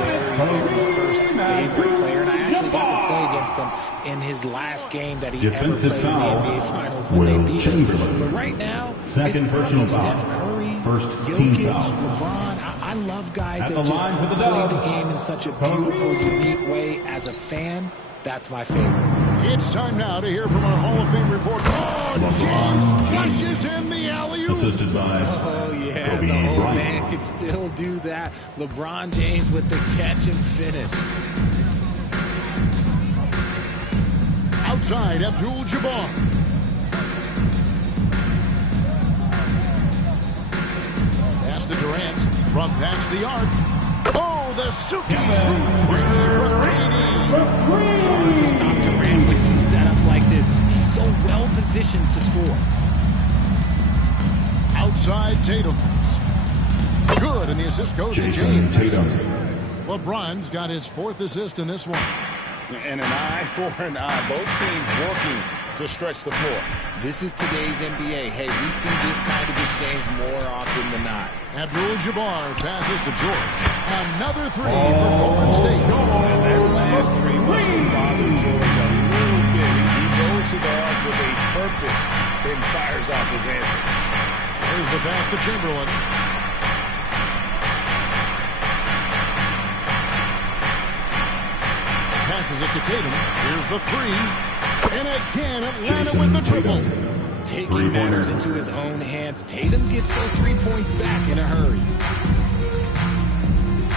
first favorite player, and I actually got to play against him in his last game that he ever played in the NBA Finals when they beat us. But right now, second personal foul. Steph Curry, First Jokic, team foul. LeBron. I love guys that just play the game in such a beautiful, unique way. As a fan, that's my favorite. It's time now to hear from our Hall of Fame reporter. Oh, James flushes in the alley-oop. Assisted by yeah, the old man can still do that. LeBron James with the catch and finish. Outside, Abdul-Jabbar. Pass to Durant from past the arc. Oh, the Suki smooth three from KD. Hard to stop Durant when he's set up like this. He's so well positioned to score. Outside Tatum. Good, and the assist goes to James. LeBron's got his 4th assist in this one. And an eye for an eye. Both teams working to stretch the floor. This is today's NBA. Hey, we see this kind of exchange more often than not. Abdul-Jabbar passes to George. Another three for Golden State. And that last three must have bothered George a did. He goes to the arc with a purpose and fires off his answer. Here's the pass to Chamberlain. Passes it to Tatum. Here's the three. And again, Atlanta with the triple. Taking matters into his own hands. Tatum gets those 3 points back in a hurry.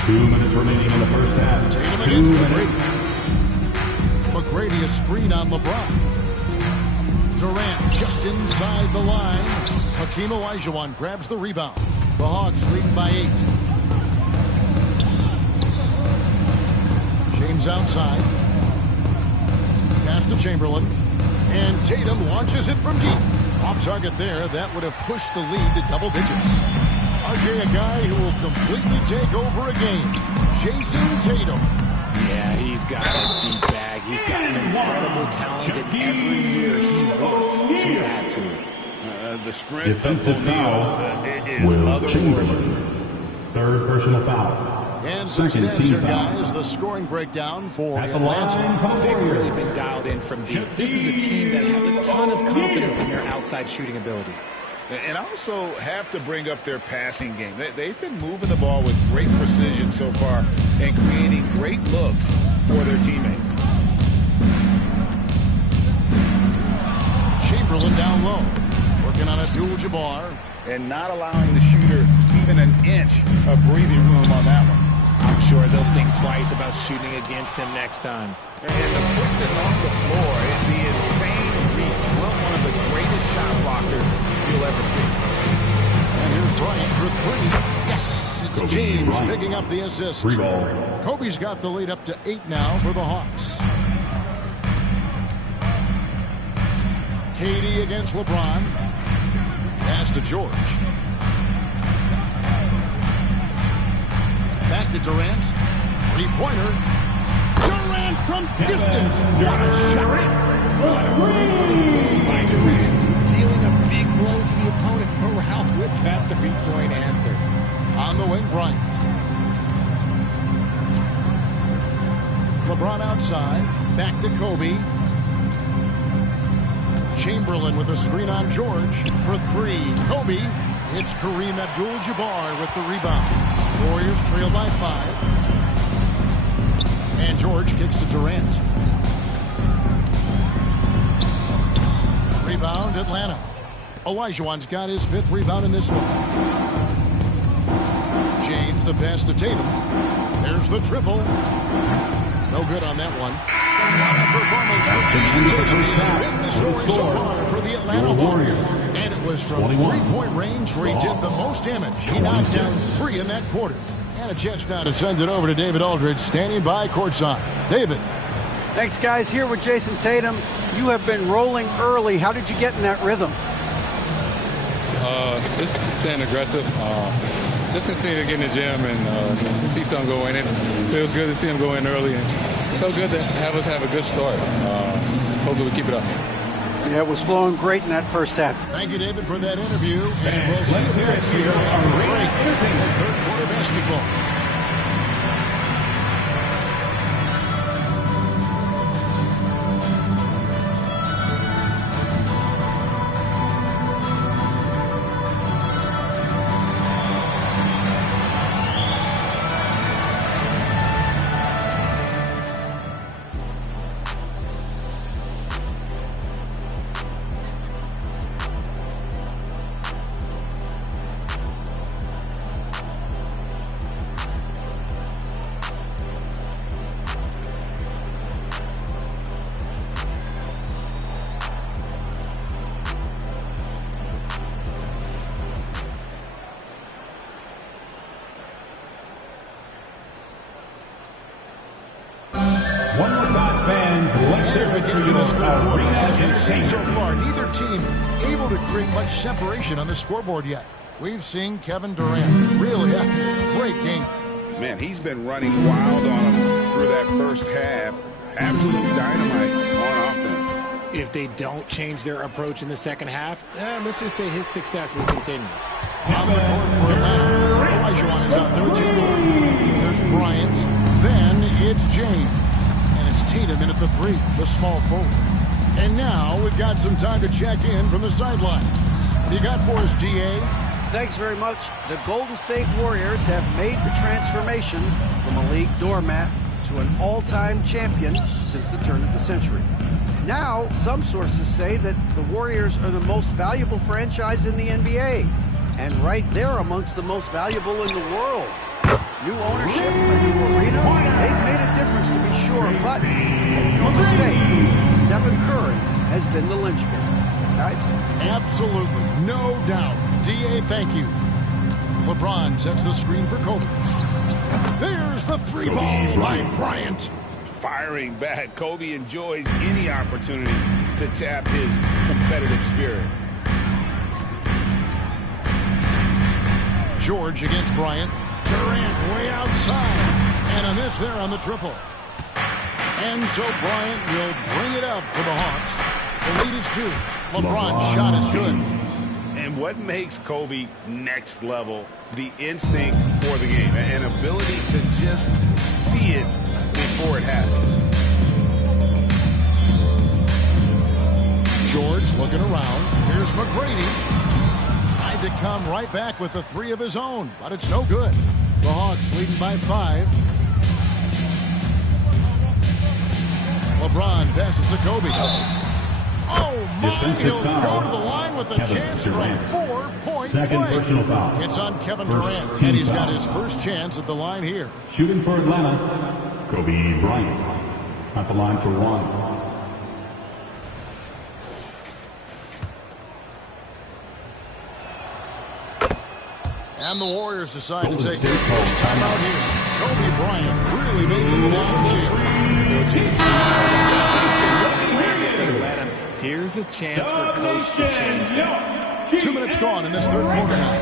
2 minutes remaining in the first half. Tatum against McGrady. McGrady a screen on LeBron. Durant just inside the line. Hakeem Olajuwon grabs the rebound. The Hawks leading by 8. James outside. Pass to Chamberlain. And Tatum launches it from deep. Off target there. That would have pushed the lead to double digits. RJ, a guy who will completely take over a game. Jason Tatum. Yeah, he's got a deep bag. He's got an incredible talent, and every year he works to add to it. The strength defensive of foul is will Chamberlain. Third personal foul. And some stats here, guys. The scoring breakdown for Atlanta. They've really been dialed in from deep. This is a team that has a ton of confidence in their outside shooting ability. And also have to bring up their passing game. They've been moving the ball with great precision so far and creating great looks for their teammates. Chamberlain down low. Working on Abdul-Jabbar. And not allowing the shooter even an inch of breathing room on that one. I'm sure they'll think twice about shooting against him next time. And the quickness off the floor and the insane reach. One of the greatest shot blockers you'll ever see. And here's Bryant for three. Yes, it's James picking up the assist. Kobe's got the lead up to 8 now for the Hawks. KD against LeBron. Pass to George. Back to Durant. Three-pointer. Durant from distance. What a shot. What a run for the speed by Durant. Dealing a big blow to the opponent's morale with that three-point answer. On the wing, Bryant. LeBron outside. Back to Kobe. Chamberlain with a screen on George for three. Kobe. It's Kareem Abdul-Jabbar with the rebound. Warriors trail by 5. And George kicks to Durant. Rebound, Atlanta. Olajuwon's got his 5th rebound in this one. James the pass to Tatum. There's the triple. No good on that one. Performance for Jason Tatum has been the story so far for the Atlanta Hawks. And it was from 3-point range where he did the most damage. He knocked down 3 in that quarter. And a chance now to send it over to David Aldridge, standing by courtside. David. Thanks, guys. Here with Jason Tatum. You have been rolling early. How did you get in that rhythm? Just staying aggressive. Just continue to get in the gym and see something go in. It feels good to see him go in early. And so good to have us have a good start. Hopefully we keep it up. Yeah, it was flowing great in that first half. Thank you, David, for that interview. And we'll see you back here on the break for third quarter basketball. So far, neither team able to create much separation on the scoreboard yet. We've seen Kevin Durant really have a great game. Man, he's been running wild on him through that first half. Absolute dynamite on offense. If they don't change their approach in the second half, let's just say his success will continue. On the court for Atlanta, Olajuwon is out there with Chamberlain. There's Bryant. Then it's James. And it's Tatum in at the 3, the small forward. And now we've got some time to check in from the sidelines. What do you got for us, DA? Thanks very much. The Golden State Warriors have made the transformation from a league doormat to an all-time champion since the turn of the century. Now, some sources say that the Warriors are the most valuable franchise in the NBA, and right there amongst the most valuable in the world. New ownership, a new arena, they've made a difference to be sure, but make no mistake, Stephen Curry has been the linchpin. Guys? Absolutely, no doubt. DA, thank you. LeBron sets the screen for Kobe. There's the three ball by Bryant. Firing back, Kobe enjoys any opportunity to tap his competitive spirit. George against Bryant. Durant way outside. And a miss there on the triple. And so Bryant will bring it up for the Hawks. The lead is 2. LeBron's shot is good. And what makes Kobe next level? The instinct for the game. An ability to just see it before it happens. George looking around. Here's McGrady. Tried to come right back with the 3 of his own, but it's no good. The Hawks leading by 5. LeBron passes to Kobe. Oh, my. He'll go to the line with a chance for a 4-point Second play. personal foul. It's on Kevin First Durant, team and he's got foul. his first chance at the line here. Shooting for Atlanta, Kobe Bryant. At the line for 1. And the Warriors decide to take their first timeout here. Kobe Bryant really making it Atlanta, here's a chance for coach to change that. 2 minutes gone in this third quarter now.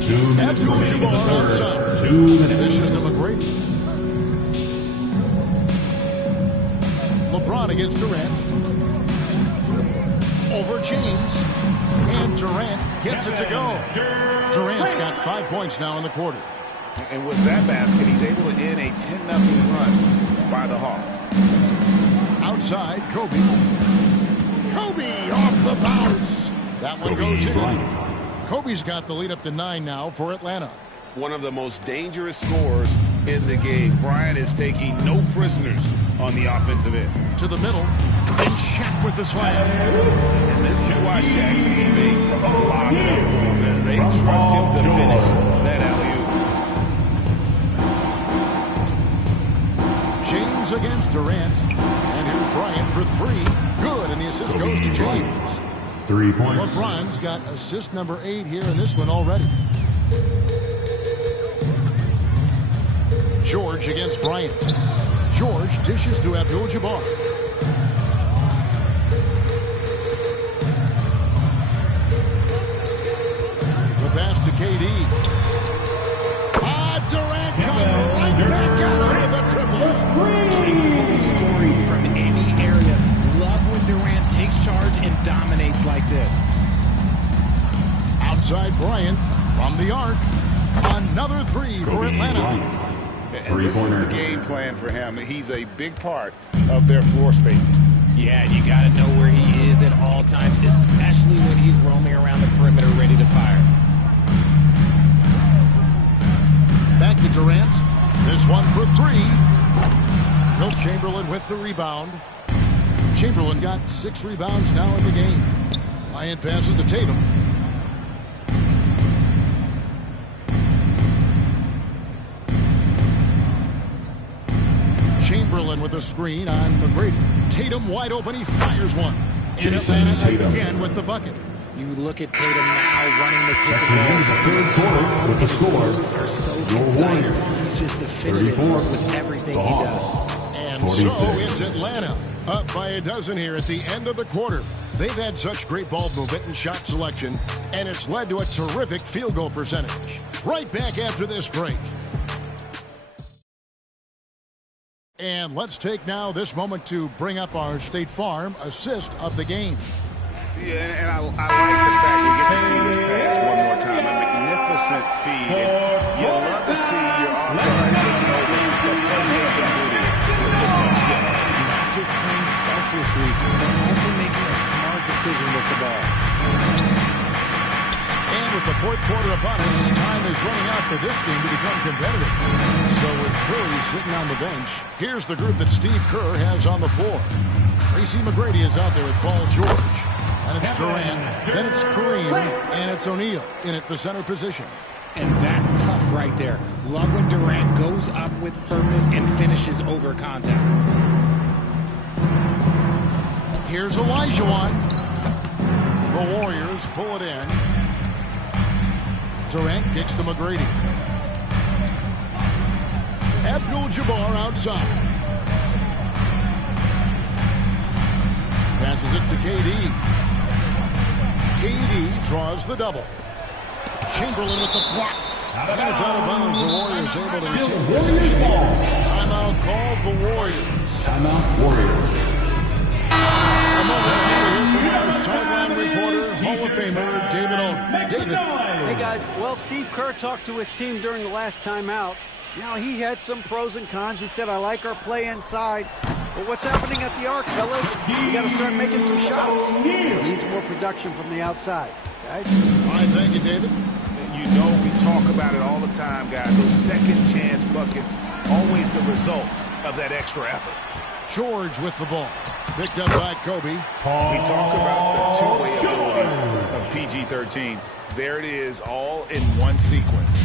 2 minutes remaining in the third. 2 minutes. This is to McGrady. LeBron against Durant. Over James. And Durant gets it to go. Durant's got 5 points now in the quarter. And with that basket, he's able to end a 10-0 run by the Hawks. Outside, Kobe. Kobe off the bounce. That one goes in. Kobe's got the lead up to 9 now for Atlanta. One of the most dangerous scorers in the game. Bryant is taking no prisoners on the offensive end. To the middle. And Shaq with the slam. And this is why Shaq's teammates lock it up for him. They trust him to finish that alley-oop. James against Durant. And here's Bryant for 3. Good, and the assist goes to James. 3 points. LeBron's got assist number 8 here in this one already. George against Bryant. George dishes to Abdul-Jabbar. The pass to KD. Durant coming right back out with a triple. Capable of scoring from any area. Love when Durant takes charge and dominates like this. Outside Bryant from the arc. Another 3 for Atlanta. And this is the game plan for him. He's a big part of their floor spacing. Yeah, you got to know where he is at all times, especially when he's roaming around the perimeter ready to fire. Back to Durant. This one for 3. Wilt Chamberlain with the rebound. Chamberlain got 6 rebounds now in the game. Bryant passes to Tatum. Chamberlain with a screen on McGrady. Tatum wide open. He fires one. And Atlanta again with the bucket. You look at Tatum now running the pick and roll. With the score, Are so concise. He's just definitive with everything he does. And 46. so it's Atlanta up by a dozen here at the end of the quarter. They've had such great ball movement and shot selection, and it's led to a terrific field goal percentage. Right back after this break. And let's take now this moment to bring up our State Farm assist of the game. Yeah, and I like the fact we get to see this pass one more time. A magnificent feed. And you love to see your offense taking over the playmaking duties with this much skill. decision with the ball. And with the fourth quarter upon us, time is running out for this game to become competitive. So with Curry sitting on the bench, here's the group that Steve Kerr has on the floor. Tracy McGrady is out there with Paul George. And it's Durant, then it's Kareem, and it's O'Neal in at the center position. And that's tough right there. Love when Durant goes up with purpose and finishes over contact. Here's Olajuwon. The Warriors pull it in. Durant kicks to McGrady. Abdul-Jabbar outside. Passes it to KD. KD draws the double. Chamberlain with the block. And it's out of bounds. The Warriors able to retain possession. Timeout called the Warriors. Timeout Warriors. A moment ago here from our sideline reporter, Hall of Famer David Aldridge. David. Hey guys, well, Steve Kerr talked to his team during the last timeout. Now he had some pros and cons. He said, I like our play inside. But what's happening at the arc, fellas? We got to start making some shots. It needs more production from the outside. Guys? All right, thank you, David. You know we talk about it all the time, guys. Those second chance buckets, always the result of that extra effort. George with the ball. Picked up by Kobe. We talk about the two-way abilities of PG-13. There it is, all in one sequence.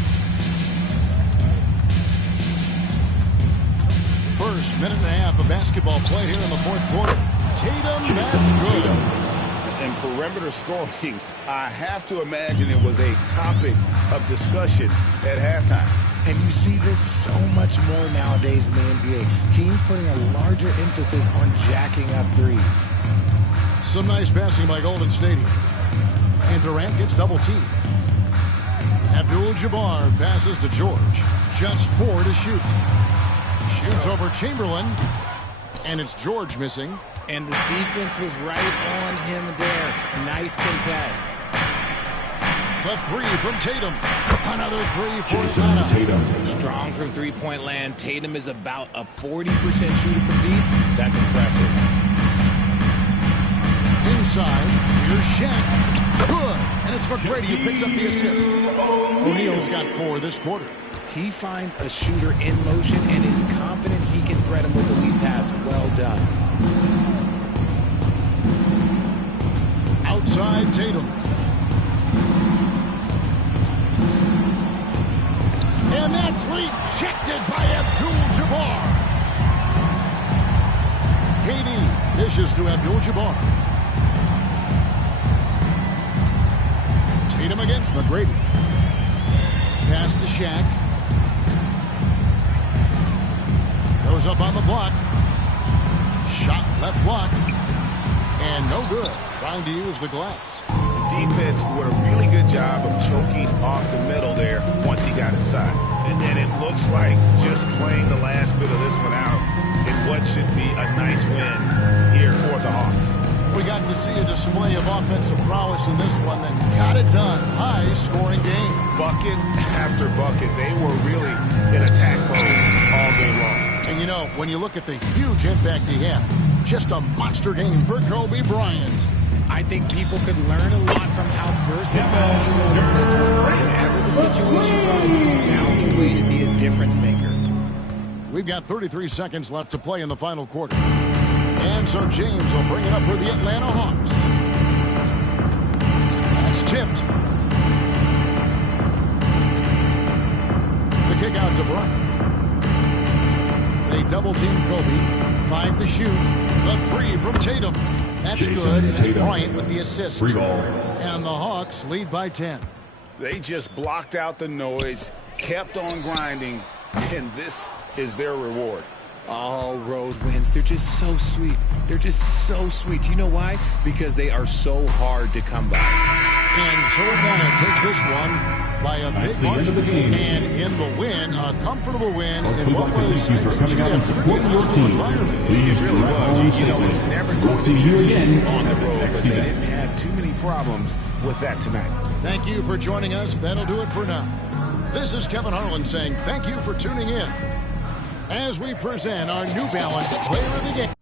First minute and a half of basketball played here in the fourth quarter. Tatum, that's good. And perimeter scoring, I have to imagine it was a topic of discussion at halftime. And you see this so much more nowadays in the NBA. Teams putting a larger emphasis on jacking up threes. Some nice passing by Golden State. And Durant gets double-teamed. Abdul-Jabbar passes to George. Just 4 to shoot. Shoots over Chamberlain. And it's George missing. And the defense was right on him there. Nice contest. The three from Tatum. Another three for Atlanta. Strong from three-point land. Tatum is about a 40% shooter from deep. That's impressive. Inside, here's Shaq. Good. And it's McGrady who picks up the assist. O'Neal's got 4 this quarter. He finds a shooter in motion and is confident he can thread him with the lead pass. Well done. Outside Tatum. And that's rejected by Abdul-Jabbar. KD dishes to Abdul-Jabbar. Tatum against McGrady. Pass to Shaq. Goes up on the block. Shot left block. And no good. Trying to use the glass. The defense did a really good job of choking off the middle there once he got inside. And then it looks like just playing the last bit of this one out in what should be a nice win here for the Hawks. We got to see a display of offensive prowess in this one that got it done. High-scoring game. Bucket after bucket. They were really in attack mode all day long. And you know, when you look at the huge impact he had, just a monster game for Kobe Bryant. I think people could learn a lot from how versatile he was in this one. Whatever the situation was, he found a way to be a difference maker. We've got 33 seconds left to play in the final quarter. And Sir James will bring it up for the Atlanta Hawks. That's tipped. The kick out to Bryant. They double-team Kobe. 5 to shoot. The 3 from Tatum. That's good, and it's Bryant with the assist. And the Hawks lead by 10. They just blocked out the noise, kept on grinding, and this is their reward. All road wins. They're just so sweet. They're just so sweet. You know why? Because they are so hard to come by. And so Atlanta takes this one by a big margin. And in the win, a comfortable win in what was thank you for coming out and supporting your team. It really was. You know, it's never going to be easy on the road, but they didn't have too many problems with that tonight. Thank you for joining us. That'll do it for now. This is Kevin Harlan saying thank you for tuning in as we present our New Balance Player of the Game.